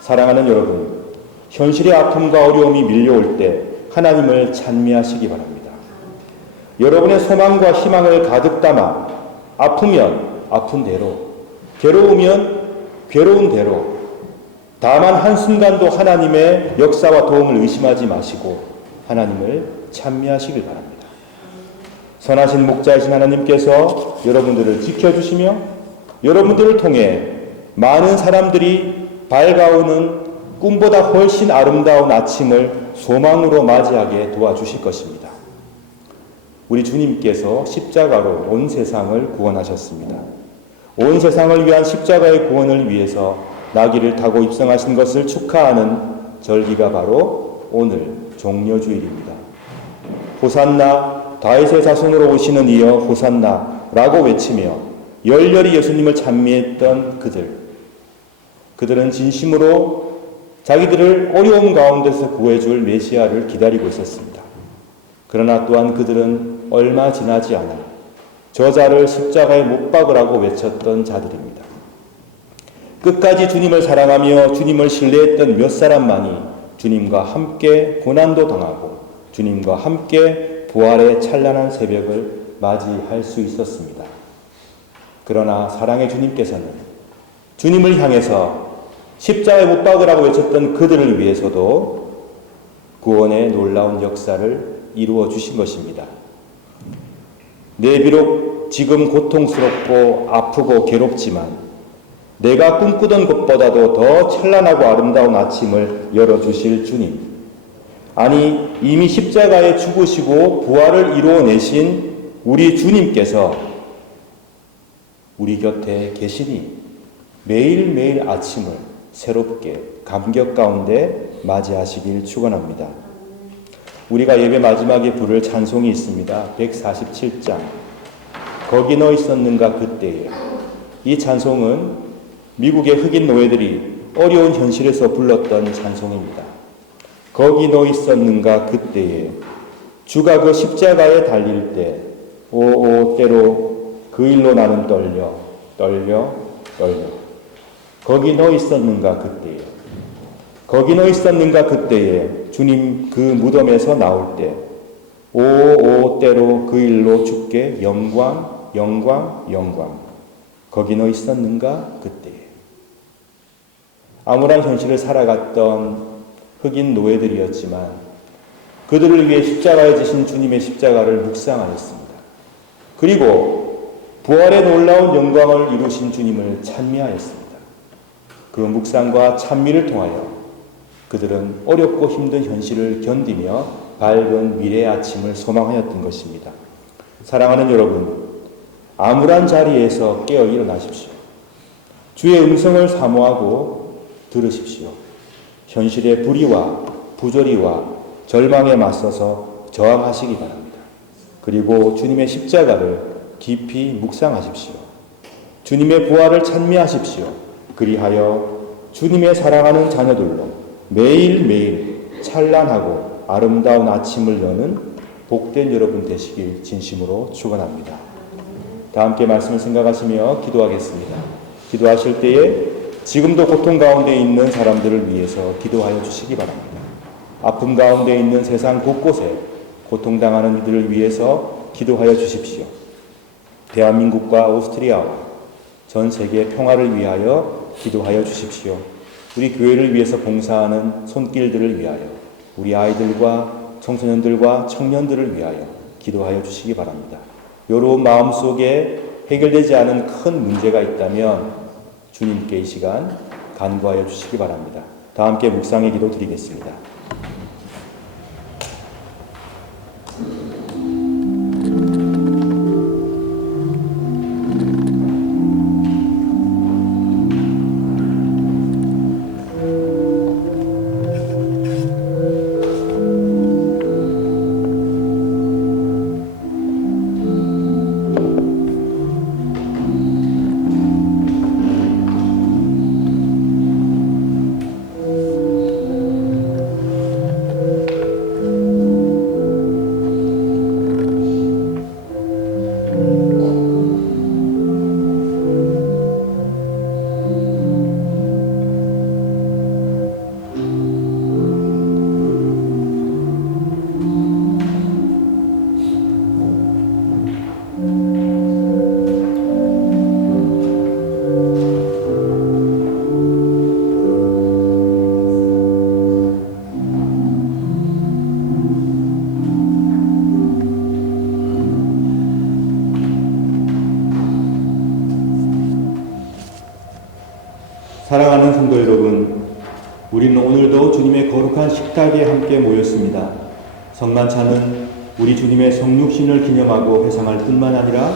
사랑하는 여러분, 현실의 아픔과 어려움이 밀려올 때 하나님을 찬미하시기 바랍니다. 여러분의 소망과 희망을 가득 담아 아프면 아픈 대로, 괴로우면 괴로운 대로, 다만 한순간도 하나님의 역사와 도움을 의심하지 마시고 하나님을 찬미하시길 바랍니다. 선하신 목자이신 하나님께서 여러분들을 지켜주시며 여러분들을 통해 많은 사람들이 밝아오는 꿈보다 훨씬 아름다운 아침을 소망으로 맞이하게 도와주실 것입니다. 우리 주님께서 십자가로 온 세상을 구원하셨습니다. 온 세상을 위한 십자가의 구원을 위해서 나귀를 타고 입성하신 것을 축하하는 절기가 바로 오늘 종려주일입니다. 호산나, 다윗의 자손으로 오시는 이여 호산나 라고 외치며 열렬히 예수님을 찬미했던 그들은 진심으로 자기들을 어려움 가운데서 구해줄 메시아를 기다리고 있었습니다. 그러나 또한 그들은 얼마 지나지 않아 저자를 십자가에 못 박으라고 외쳤던 자들입니다. 끝까지 주님을 사랑하며 주님을 신뢰했던 몇 사람만이 주님과 함께 고난도 당하고 주님과 함께 부활의 찬란한 새벽을 맞이할 수 있었습니다. 그러나 사랑의 주님께서는 주님을 향해서 십자가에 못 박으라고 외쳤던 그들을 위해서도 구원의 놀라운 역사를 이루어 주신 것입니다. 내 비록 지금 고통스럽고 아프고 괴롭지만 내가 꿈꾸던 것보다도 더 찬란하고 아름다운 아침을 열어주실 주님, 아니 이미 십자가에 죽으시고 부활을 이루어내신 우리 주님께서 우리 곁에 계시니 매일매일 아침을 새롭게 감격 가운데 맞이하시길 축원합니다. 우리가 예배 마지막에 부를 찬송이 있습니다. 147장 거기 너 있었는가 그때에. 이 찬송은 미국의 흑인 노예들이 어려운 현실에서 불렀던 찬송입니다. 거기 너 있었는가 그때에 주가 그 십자가에 달릴 때 오오 때로 그 일로 나는 떨려 거기 너 있었는가 그때에. 거기 너 있었는가 그때에 주님 그 무덤에서 나올 때 오오 때로 그 일로 주께 영광 거기 너 있었는가 그때에. 암울한 현실을 살아갔던 흑인 노예들이었지만 그들을 위해 십자가에 지신 주님의 십자가를 묵상하였습니다. 그리고 부활의 놀라운 영광을 이루신 주님을 찬미하였습니다. 그 묵상과 찬미를 통하여 그들은 어렵고 힘든 현실을 견디며 밝은 미래의 아침을 소망하였던 것입니다. 사랑하는 여러분, 암울한 자리에서 깨어 일어나십시오. 주의 음성을 사모하고 들으십시오. 현실의 불의와 부조리와 절망에 맞서서 저항하시기 바랍니다. 그리고 주님의 십자가를 깊이 묵상하십시오. 주님의 부활을 찬미하십시오. 그리하여 주님의 사랑하는 자녀들로 매일매일 찬란하고 아름다운 아침을 여는 복된 여러분 되시길 진심으로 축원합니다. 다 함께 말씀을 생각하시며 기도하겠습니다. 기도하실 때에 지금도 고통 가운데 있는 사람들을 위해서 기도하여 주시기 바랍니다. 아픔 가운데 있는 세상 곳곳에 고통당하는 이들을 위해서 기도하여 주십시오. 대한민국과 오스트리아와 전 세계 평화를 위하여 기도하여 주십시오. 우리 교회를 위해서 봉사하는 손길들을 위하여, 우리 아이들과 청소년들과 청년들을 위하여 기도하여 주시기 바랍니다. 외로운 마음속에 해결되지 않은 큰 문제가 있다면 주님께 이 시간 간구하여 주시기 바랍니다. 다 함께 묵상의 기도 드리겠습니다. 사랑하는 성도 여러분, 우리는 오늘도 주님의 거룩한 식탁에 함께 모였습니다. 성만찬은 우리 주님의 성육신을 기념하고 회상할 뿐만 아니라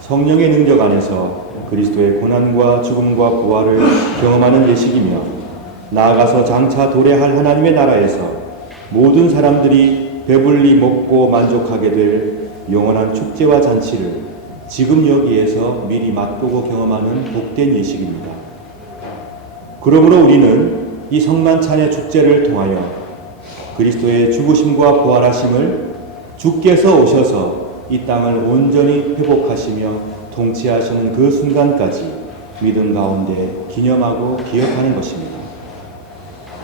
성령의 능력 안에서 그리스도의 고난과 죽음과 부활을 경험하는 예식이며, 나아가서 장차 도래할 하나님의 나라에서 모든 사람들이 배불리 먹고 만족하게 될 영원한 축제와 잔치를 지금 여기에서 미리 맛보고 경험하는 복된 예식입니다. 그러므로 우리는 이 성만찬의 축제를 통하여 그리스도의 죽으심과 부활하심을, 주께서 오셔서 이 땅을 온전히 회복하시며 통치하시는 그 순간까지 믿음 가운데 기념하고 기억하는 것입니다.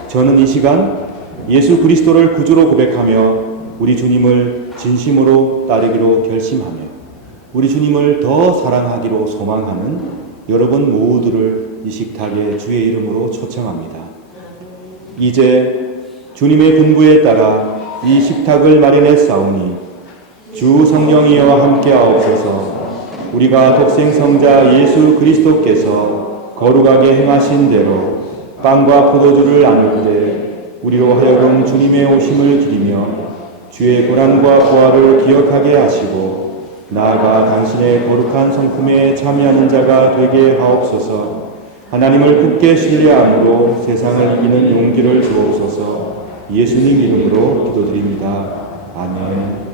저는 이 시간 예수 그리스도를 구주로 고백하며 우리 주님을 진심으로 따르기로 결심하며 우리 주님을 더 사랑하기로 소망하는 여러분 모두를 이 식탁에 주의 이름으로 초청합니다. 이제 주님의 분부에 따라 이 식탁을 마련했사오니 주 성령이여 함께하옵소서. 우리가 독생성자 예수 그리스도께서 거룩하게 행하신 대로 빵과 포도주를 나눌 때 우리로 하여금 주님의 오심을 기리며 주의 고난과 부활을 기억하게 하시고 나아가 당신의 거룩한 성품에 참여하는 자가 되게 하옵소서. 하나님을 굳게 신뢰함으로 세상을 이기는 용기를 주옵소서. 예수님 이름으로 기도드립니다. 아멘.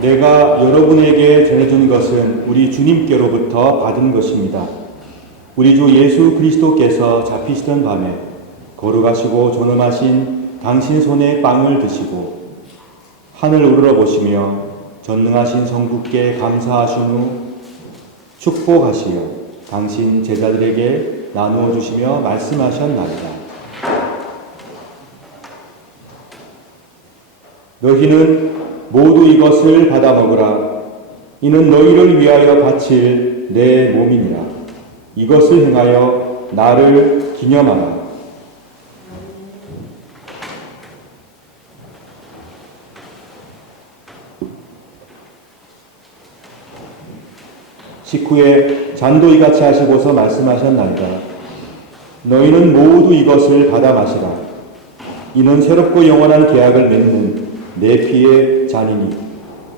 내가 여러분에게 전해준 것은 우리 주님께로부터 받은 것입니다. 우리 주 예수 그리스도께서 잡히시던 밤에 거룩하시고 존엄하신 당신 손에 빵을 드시고 하늘 우러러보시며 전능하신 성부께 감사하신 후 축복하시어 당신 제자들에게 나누어 주시며 말씀하셨나이다. 너희는 모두 이것을 받아 먹으라. 이는 너희를 위하여 바칠 내 몸이니라. 이것을 행하여 나를 기념하라. 식후에 잔도 이같이 하시고서 말씀하셨나이다. 너희는 모두 이것을 받아 마시라. 이는 새롭고 영원한 계약을 맺는 내 피의 잔이니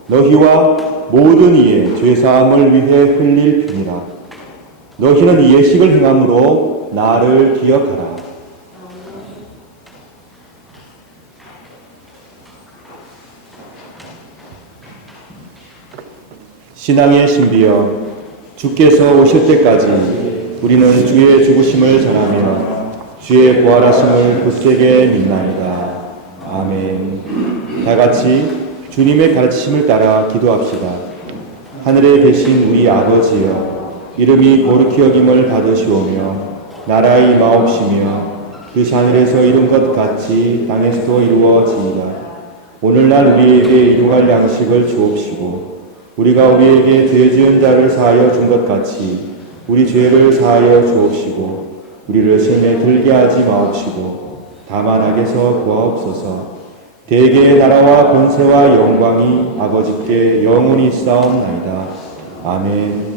너희와 모든 이의 죄사함을 위해 흘릴 피니라. 너희는 이 예식을 행함으로 나를 기억하라. 신앙의 신비여, 주께서 오실 때까지 우리는 주의 죽으심을 전하며 주의 부활하심을 굳세게 믿나이다. 아멘. 다 같이 주님의 가르치심을 따라 기도합시다. 하늘에 계신 우리 아버지여, 이름이 거룩히 여김을 받으시오며 나라의 임하옵시며 뜻이 하늘에서 이룬 것 같이 땅에서도 이루어지이다. 오늘날 우리에게 일용할 양식을 주옵시고 우리가 우리에게 죄 지은 자를 사하여 준 것 같이 우리 죄를 사하여 주옵시고 우리를 시험에 들게 하지 마옵시고 다만 악에서 구하옵소서. 대개의 나라와 권세와 영광이 아버지께 영원히 있사옵나이다. 아멘.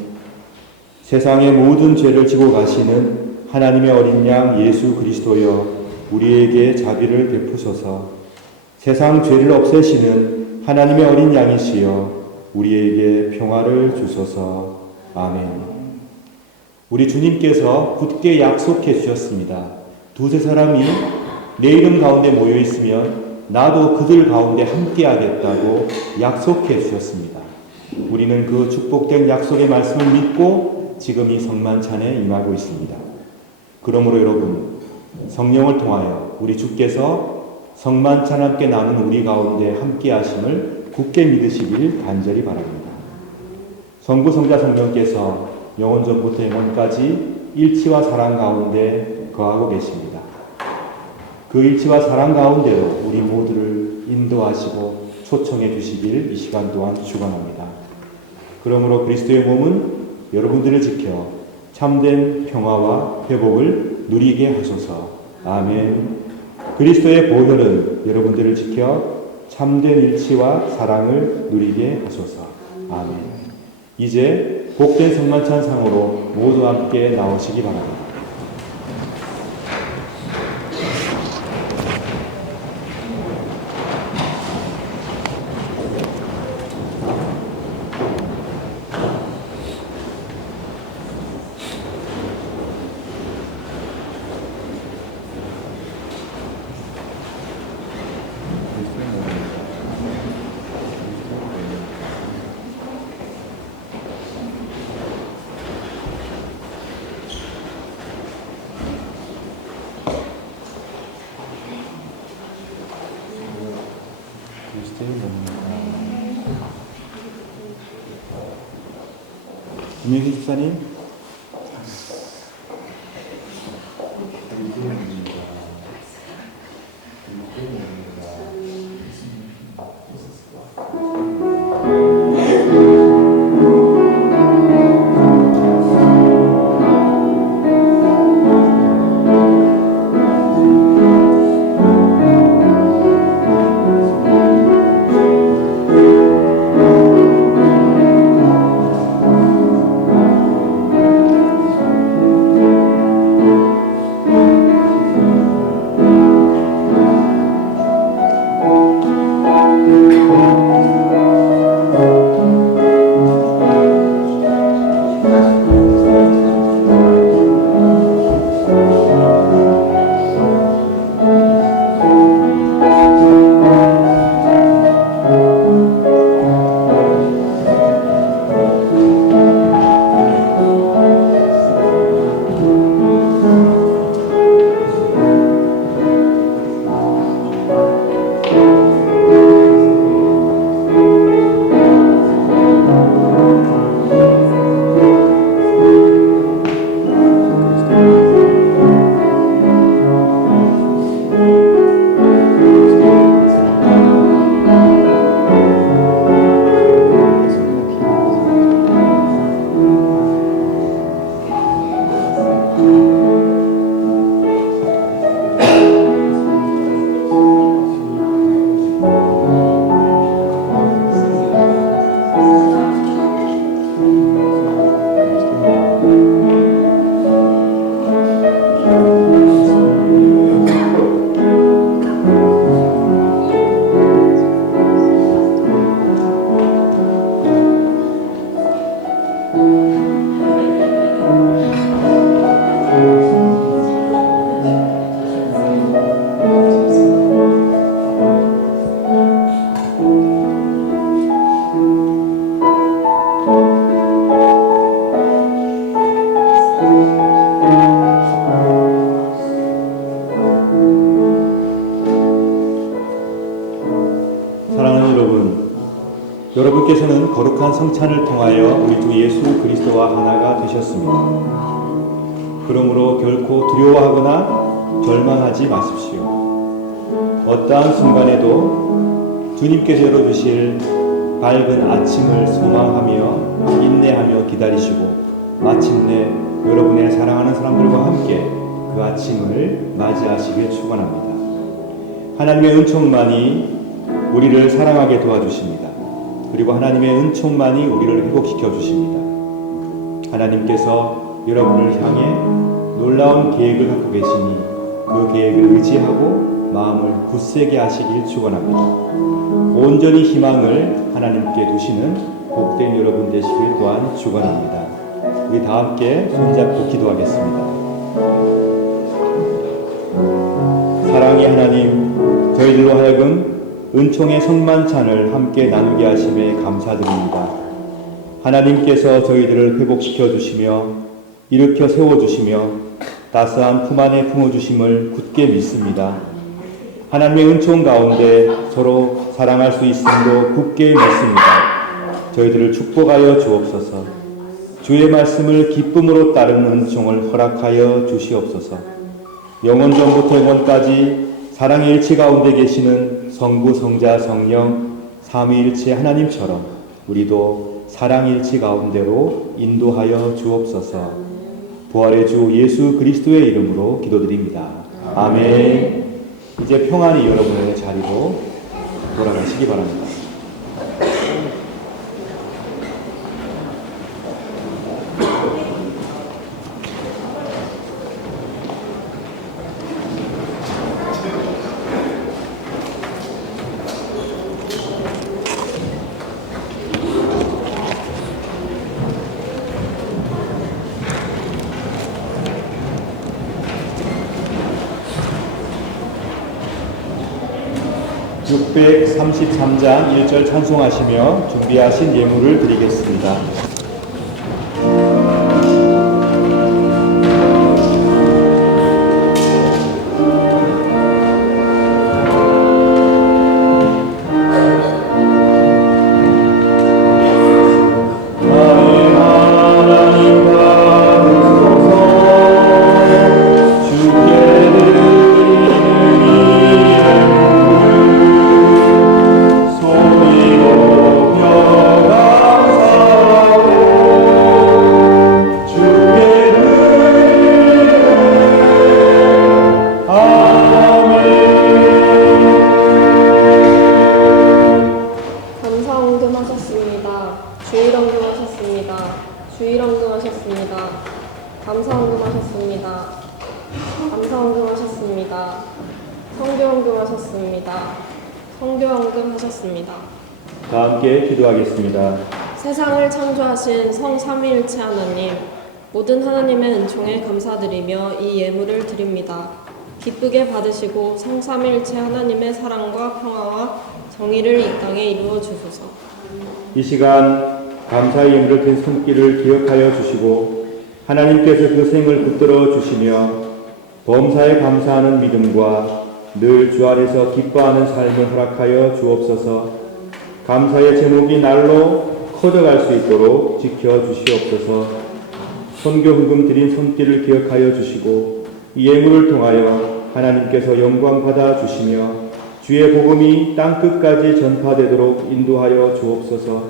세상의 모든 죄를 지고 가시는 하나님의 어린 양 예수 그리스도여, 우리에게 자비를 베푸소서. 세상 죄를 없애시는 하나님의 어린 양이시여, 우리에게 평화를 주소서. 아멘. 우리 주님께서 굳게 약속해 주셨습니다. 두세 사람이 내 이름 가운데 모여 있으면 나도 그들 가운데 함께 하겠다고 약속해 주셨습니다. 우리는 그 축복된 약속의 말씀을 믿고 지금 이 성만찬에 임하고 있습니다. 그러므로 여러분, 성령을 통하여 우리 주께서 성만찬 함께 나눈 우리 가운데 함께 하심을 굳게 믿으시길 간절히 바랍니다. 성부, 성자, 성령께서 영원전부터 영원까지 일치와 사랑 가운데 거하고 계십니다. 그 일치와 사랑 가운데로 우리 모두를 인도하시고 초청해 주시길 이 시간 동안 축원합니다. 그러므로 그리스도의 몸은 여러분들을 지켜 참된 평화와 회복을 누리게 하소서. 아멘. 그리스도의 보혈은 여러분들을 지켜 참된 일치와 사랑을 누리게 하소서. 아멘. 이제 복된 성만찬 상으로 모두 함께 나오시기 바랍니다. 김영희 집사님. 여러분께서는 거룩한 성찬을 통하여 우리 주 예수 그리스도와 하나가 되셨습니다. 그러므로 결코 두려워하거나 절망하지 마십시오. 어떠한 순간에도 주님께서 열어주실 밝은 아침을 소망하며 인내하며 기다리시고 마침내 여러분의 사랑하는 사람들과 함께 그 아침을 맞이하시길 축원합니다. 하나님의 은총만이 우리를 사랑하게 도와주십니다. 그리고 하나님의 은총만이 우리를 회복시켜 주십니다. 하나님께서 여러분을 향해 놀라운 계획을 갖고 계시니 그 계획을 의지하고 마음을 굳세게 하시길 축원합니다. 온전히 희망을 하나님께 두시는 복된 여러분 되시길 또한 축원합니다. 우리 다 함께 손잡고 기도하겠습니다. 사랑의 하나님, 저희들로 하여금 은총의 성만찬을 함께 나누게 하심에 감사드립니다. 하나님께서 저희들을 회복시켜 주시며 일으켜 세워주시며 따스한 품 안에 품어주심을 굳게 믿습니다. 하나님의 은총 가운데 서로 사랑할 수 있음도 굳게 믿습니다. 저희들을 축복하여 주옵소서. 주의 말씀을 기쁨으로 따르는 은총을 허락하여 주시옵소서. 영원전부터 영원까지 사랑의 일치 가운데 계시는 성부, 성자, 성령 삼위일체 하나님처럼 우리도 사랑의 일치 가운데로 인도하여 주옵소서. 부활의 주 예수 그리스도의 이름으로 기도드립니다. 아멘. 이제 평안히 여러분의 자리로 돌아가시기 바랍니다. (633장) 1절 찬송하시며 준비하신 예물을 드리겠습니다. 다 함께 기도하겠습니다. 세상을 창조하신 성 삼위일체 하나님, 모든 하나님의 은총에 감사드리며 이 예물을 드립니다. 기쁘게 받으시고 성 삼위일체 하나님의 사랑과 평화와 정의를 이 땅에 이루어 주소서. 이 시간 감사의 예물을 든 손길을 기억하여 주시고 하나님께서 그 생을 붙들어 주시며 범사에 감사하는 믿음과 늘 주 안에서 기뻐하는 삶을 허락하여 주옵소서. 감사의 제목이 날로 커져갈 수 있도록 지켜주시옵소서. 선교 후금 드린 손길을 기억하여 주시고 이 예물을 통하여 하나님께서 영광 받아 주시며 주의 복음이 땅끝까지 전파되도록 인도하여 주옵소서.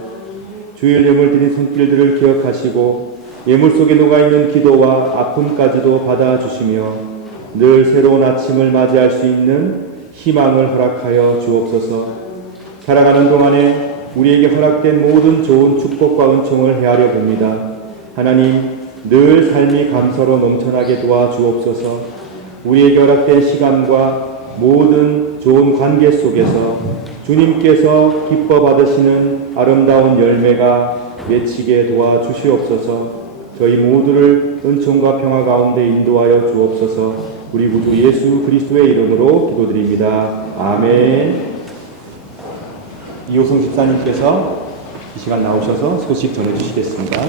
주의 예물 드린 손길들을 기억하시고 예물 속에 녹아있는 기도와 아픔까지도 받아 주시며 늘 새로운 아침을 맞이할 수 있는 희망을 허락하여 주옵소서. 살아가는 동안에 우리에게 허락된 모든 좋은 축복과 은총을 헤아려 봅니다. 하나님, 늘 삶이 감사로 넘쳐나게 도와주옵소서. 우리에게 허락된 시간과 모든 좋은 관계 속에서 주님께서 기뻐 받으시는 아름다운 열매가 맺히게 도와주시옵소서. 저희 모두를 은총과 평화 가운데 인도하여 주옵소서. 우리 구주 예수 그리스도의 이름으로 기도드립니다. 아멘. 이호성 집사님께서 이 시간 나오셔서 소식 전해주시겠습니다.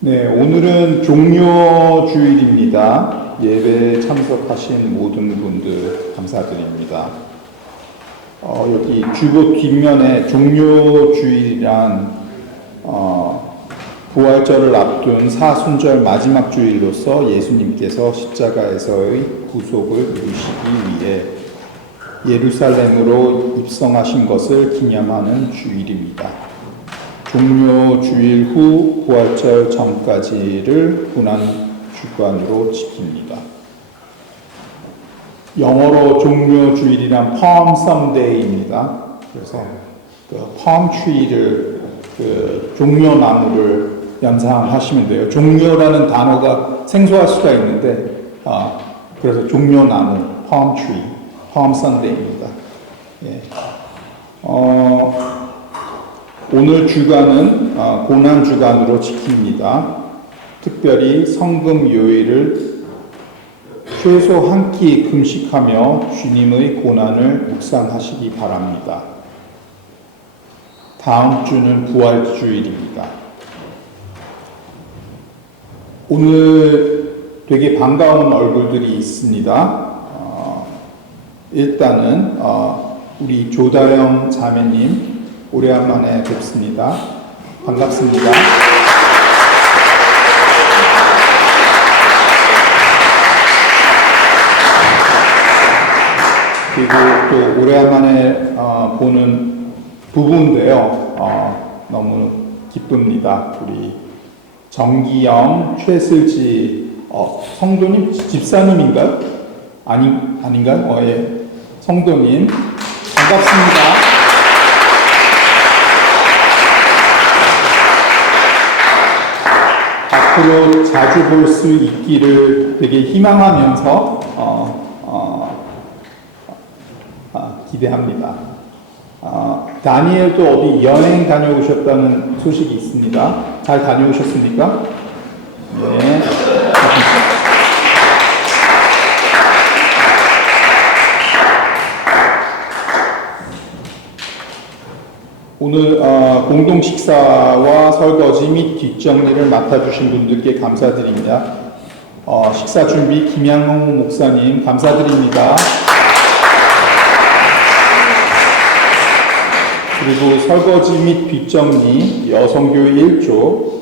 네, 오늘은 종료주일입니다. 예배에 참석하신 모든 분들 감사드립니다. 여기 주보 뒷면에 종료주일이란 부활절을 앞둔 사순절 마지막 주일로서 예수님께서 십자가에서의 구속을 이루시기 위해 예루살렘으로 입성하신 것을 기념하는 주일입니다. 종료 주일 후 부활절 전까지를 고난주간으로 지킵니다. 영어로 종료 주일이란 Palm Sunday입니다. 그래서 그 palm tree를 종려 나무를 연상하시면 돼요. 종려라는 단어가 생소할 수가 있는데 그래서 종려 나무 palm tree, Palm Sunday입니다. 예. 오늘 주간은 고난 주간으로 지킵니다. 특별히 성금 요일을 최소 한 끼 금식하며 주님의 고난을 묵상하시기 바랍니다. 다음 주는 부활주일입니다. 오늘 되게 반가운 얼굴들이 있습니다. 일단은 우리 조다영 자매님 오래간만에 뵙습니다. 반갑습니다. 그리고 또 오래간만에 보는 부부인데요. 너무 기쁩니다. 우리 정기영, 최슬지 성도님, 집사님인가요? 아닌가요? 예. 성도님 반갑습니다. 앞으로 자주 볼 수 있기를 되게 희망하면서 기대합니다. 다니엘도 어디 여행 다녀오셨다는 소식이 있습니다. 잘 다녀오셨습니까? 네. 오늘 공동 식사와 설거지 및 뒷정리를 맡아주신 분들께 감사드립니다. 식사 준비 김양홍 목사님 감사드립니다. 그리고 설거지 및 뒷정리 여성교회 1조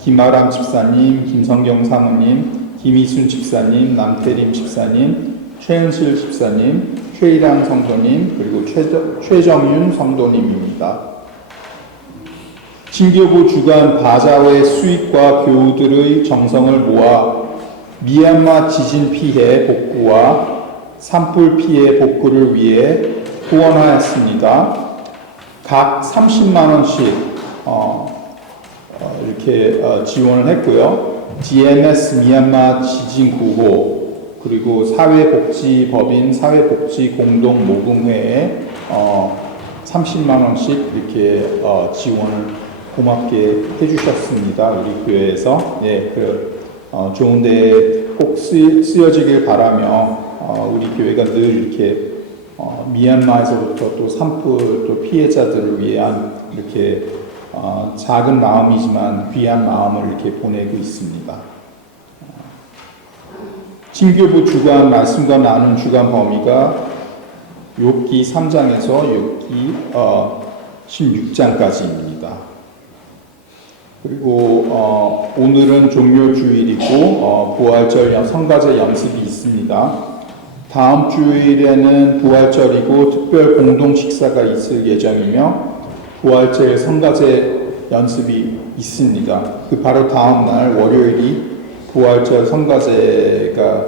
김아람 집사님, 김성경 사모님, 김희순 집사님, 남태림 집사님, 최은실 집사님, 최일랑 성도님, 그리고 최정윤 성도님입니다. 친교부 주간 바자회 수익과 교우들의 정성을 모아 미얀마 지진 피해 복구와 산불 피해 복구를 위해 후원하였습니다. 각 30만 원씩 이렇게 지원을 했고요. DMS 미얀마 지진 구호 그리고 사회복지법인 사회복지공동모금회에 30만 원씩 이렇게 지원을 고맙게 해주셨습니다. 우리 교회에서 좋은 데에 꼭 쓰여지길 바라며 우리 교회가 늘 이렇게 미얀마에서부터 또 산불 또 피해자들을 위한 이렇게 작은 마음이지만 귀한 마음을 이렇게 보내고 있습니다. 친교부 주간 말씀과 나눈 주간 범위가 욥기 3장에서 욥기 16장까지입니다. 그리고 오늘은 종료주일이고 부활절 성가제 연습이 있습니다. 다음 주일에는 부활절이고 특별 공동 식사가 있을 예정이며 부활절 성가제 연습이 있습니다. 그 바로 다음 날 월요일이 부활절 성가제가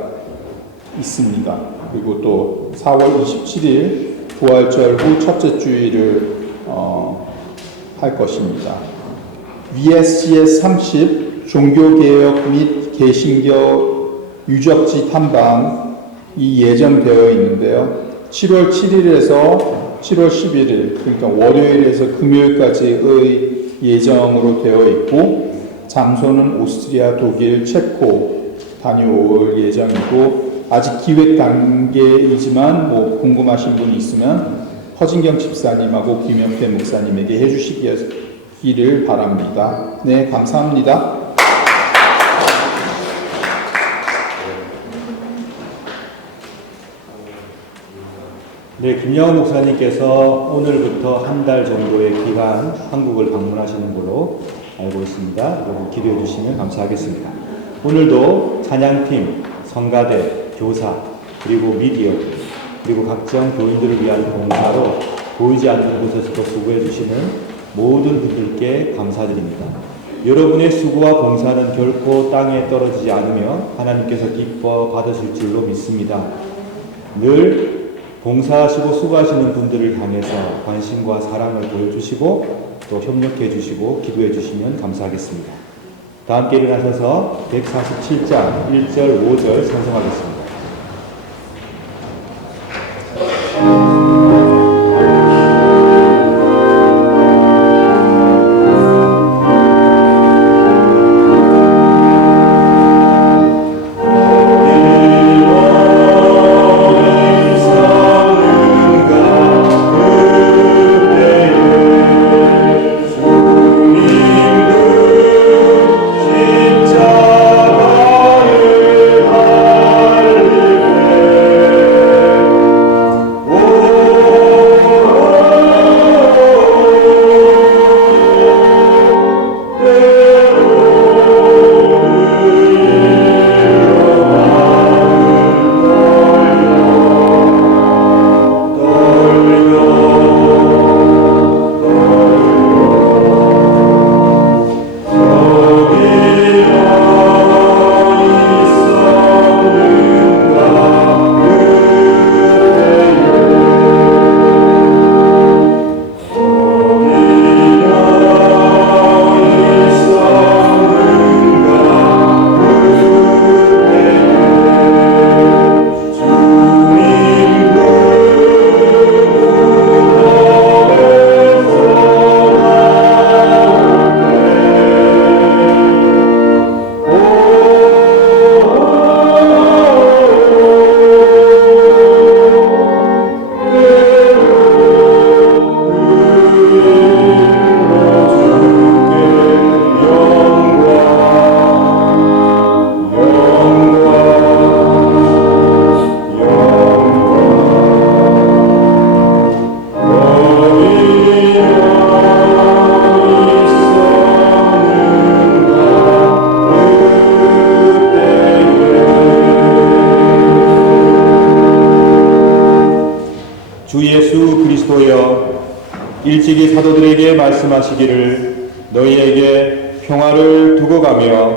있습니다. 그리고 또 4월 27일 부활절 후 첫째 주일을 할 것입니다. VSCS 30 종교개혁 및 개신교 유적지 탐방이 예정되어 있는데요. 7월 7일에서 7월 11일 그러니까 월요일에서 금요일까지의 예정으로 되어 있고 장소는 오스트리아, 독일, 체코 다녀올 예정이고 아직 기획 단계이지만 궁금하신 분이 있으면 허진경 집사님하고 김영태 목사님에게 해주시기를 바랍니다. 네, 감사합니다. 네, 김영훈 목사님께서 오늘부터 한 달 정도의 기간 한국을 방문하시는 걸로 알고 있습니다. 여러분 기도해 주시면 감사하겠습니다. 오늘도 찬양팀, 성가대, 교사, 그리고 미디어 그리고 각종 교인들을 위한 봉사로 보이지 않는 곳에서도 수고해 주시는 모든 분들께 감사드립니다. 여러분의 수고와 봉사는 결코 땅에 떨어지지 않으며 하나님께서 기뻐 받으실 줄로 믿습니다. 늘 봉사하시고 수고하시는 분들을 향해서 관심과 사랑을 보여주시고 또 협력해 주시고 기도해 주시면 감사하겠습니다. 다 함께 일어나셔서 147장 1절 5절 찬송하겠습니다. 일찍이 사도들에게 말씀하시기를 너희에게 평화를 두고 가며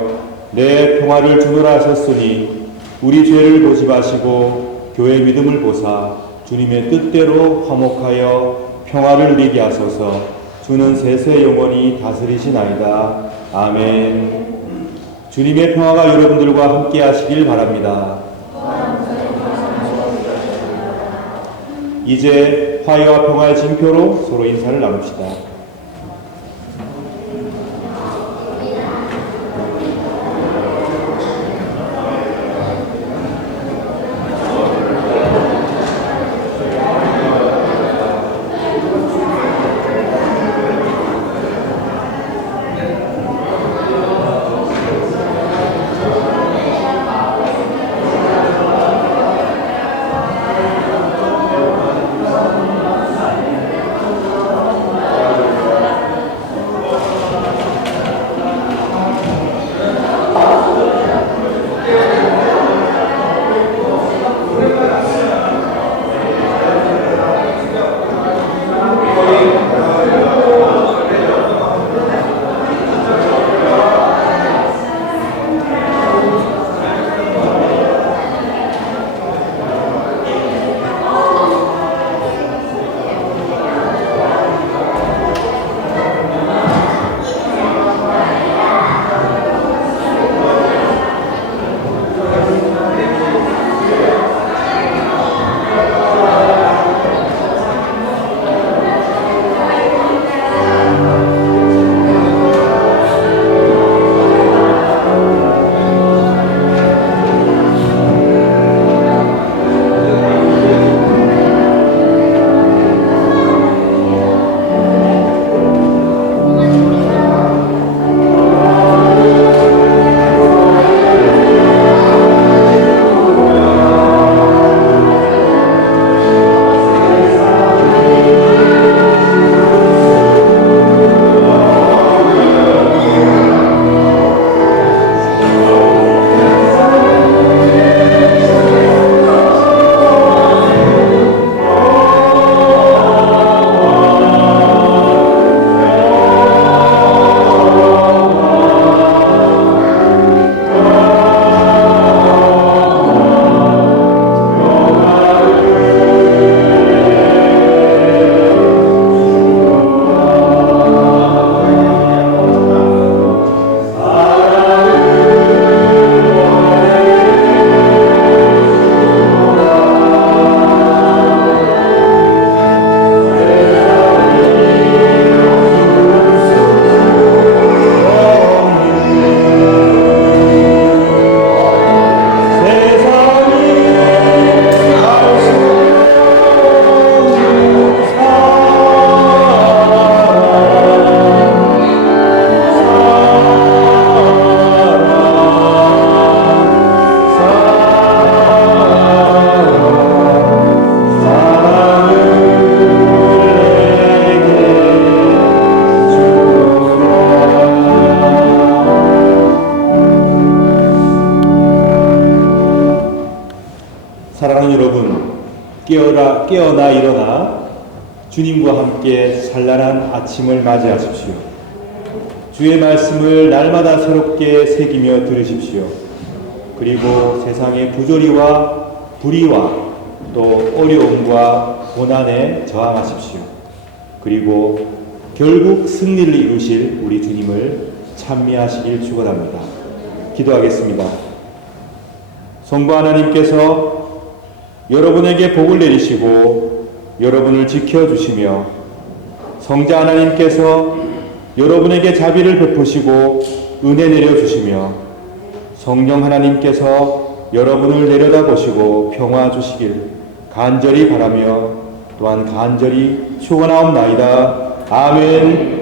내 평화를 주노라 하셨으니 우리 죄를 보지 마시고 교회 믿음을 보사 주님의 뜻대로 화목하여 평화를 누리게 하소서. 주는 세세 영원히 다스리시나이다. 아멘. 주님의 평화가 여러분들과 함께 하시길 바랍니다. 이제 화해와 평화의 징표로 서로 인사를 나눕시다. 깨어나 일어나 주님과 함께 찬란한 아침을 맞이하십시오. 주의 말씀을 날마다 새롭게 새기며 들으십시오. 그리고 세상의 부조리와 불의와 또 어려움과 고난에 저항하십시오. 그리고 결국 승리를 이루실 우리 주님을 찬미하시길 축원합니다. 기도하겠습니다. 성부 하나님께서 여러분에게 복을 내리시고 여러분을 지켜주시며 성자 하나님께서 여러분에게 자비를 베푸시고 은혜 내려주시며 성령 하나님께서 여러분을 내려다보시고 평화 주시길 간절히 바라며 또한 간절히 축원하옵나이다. 아멘.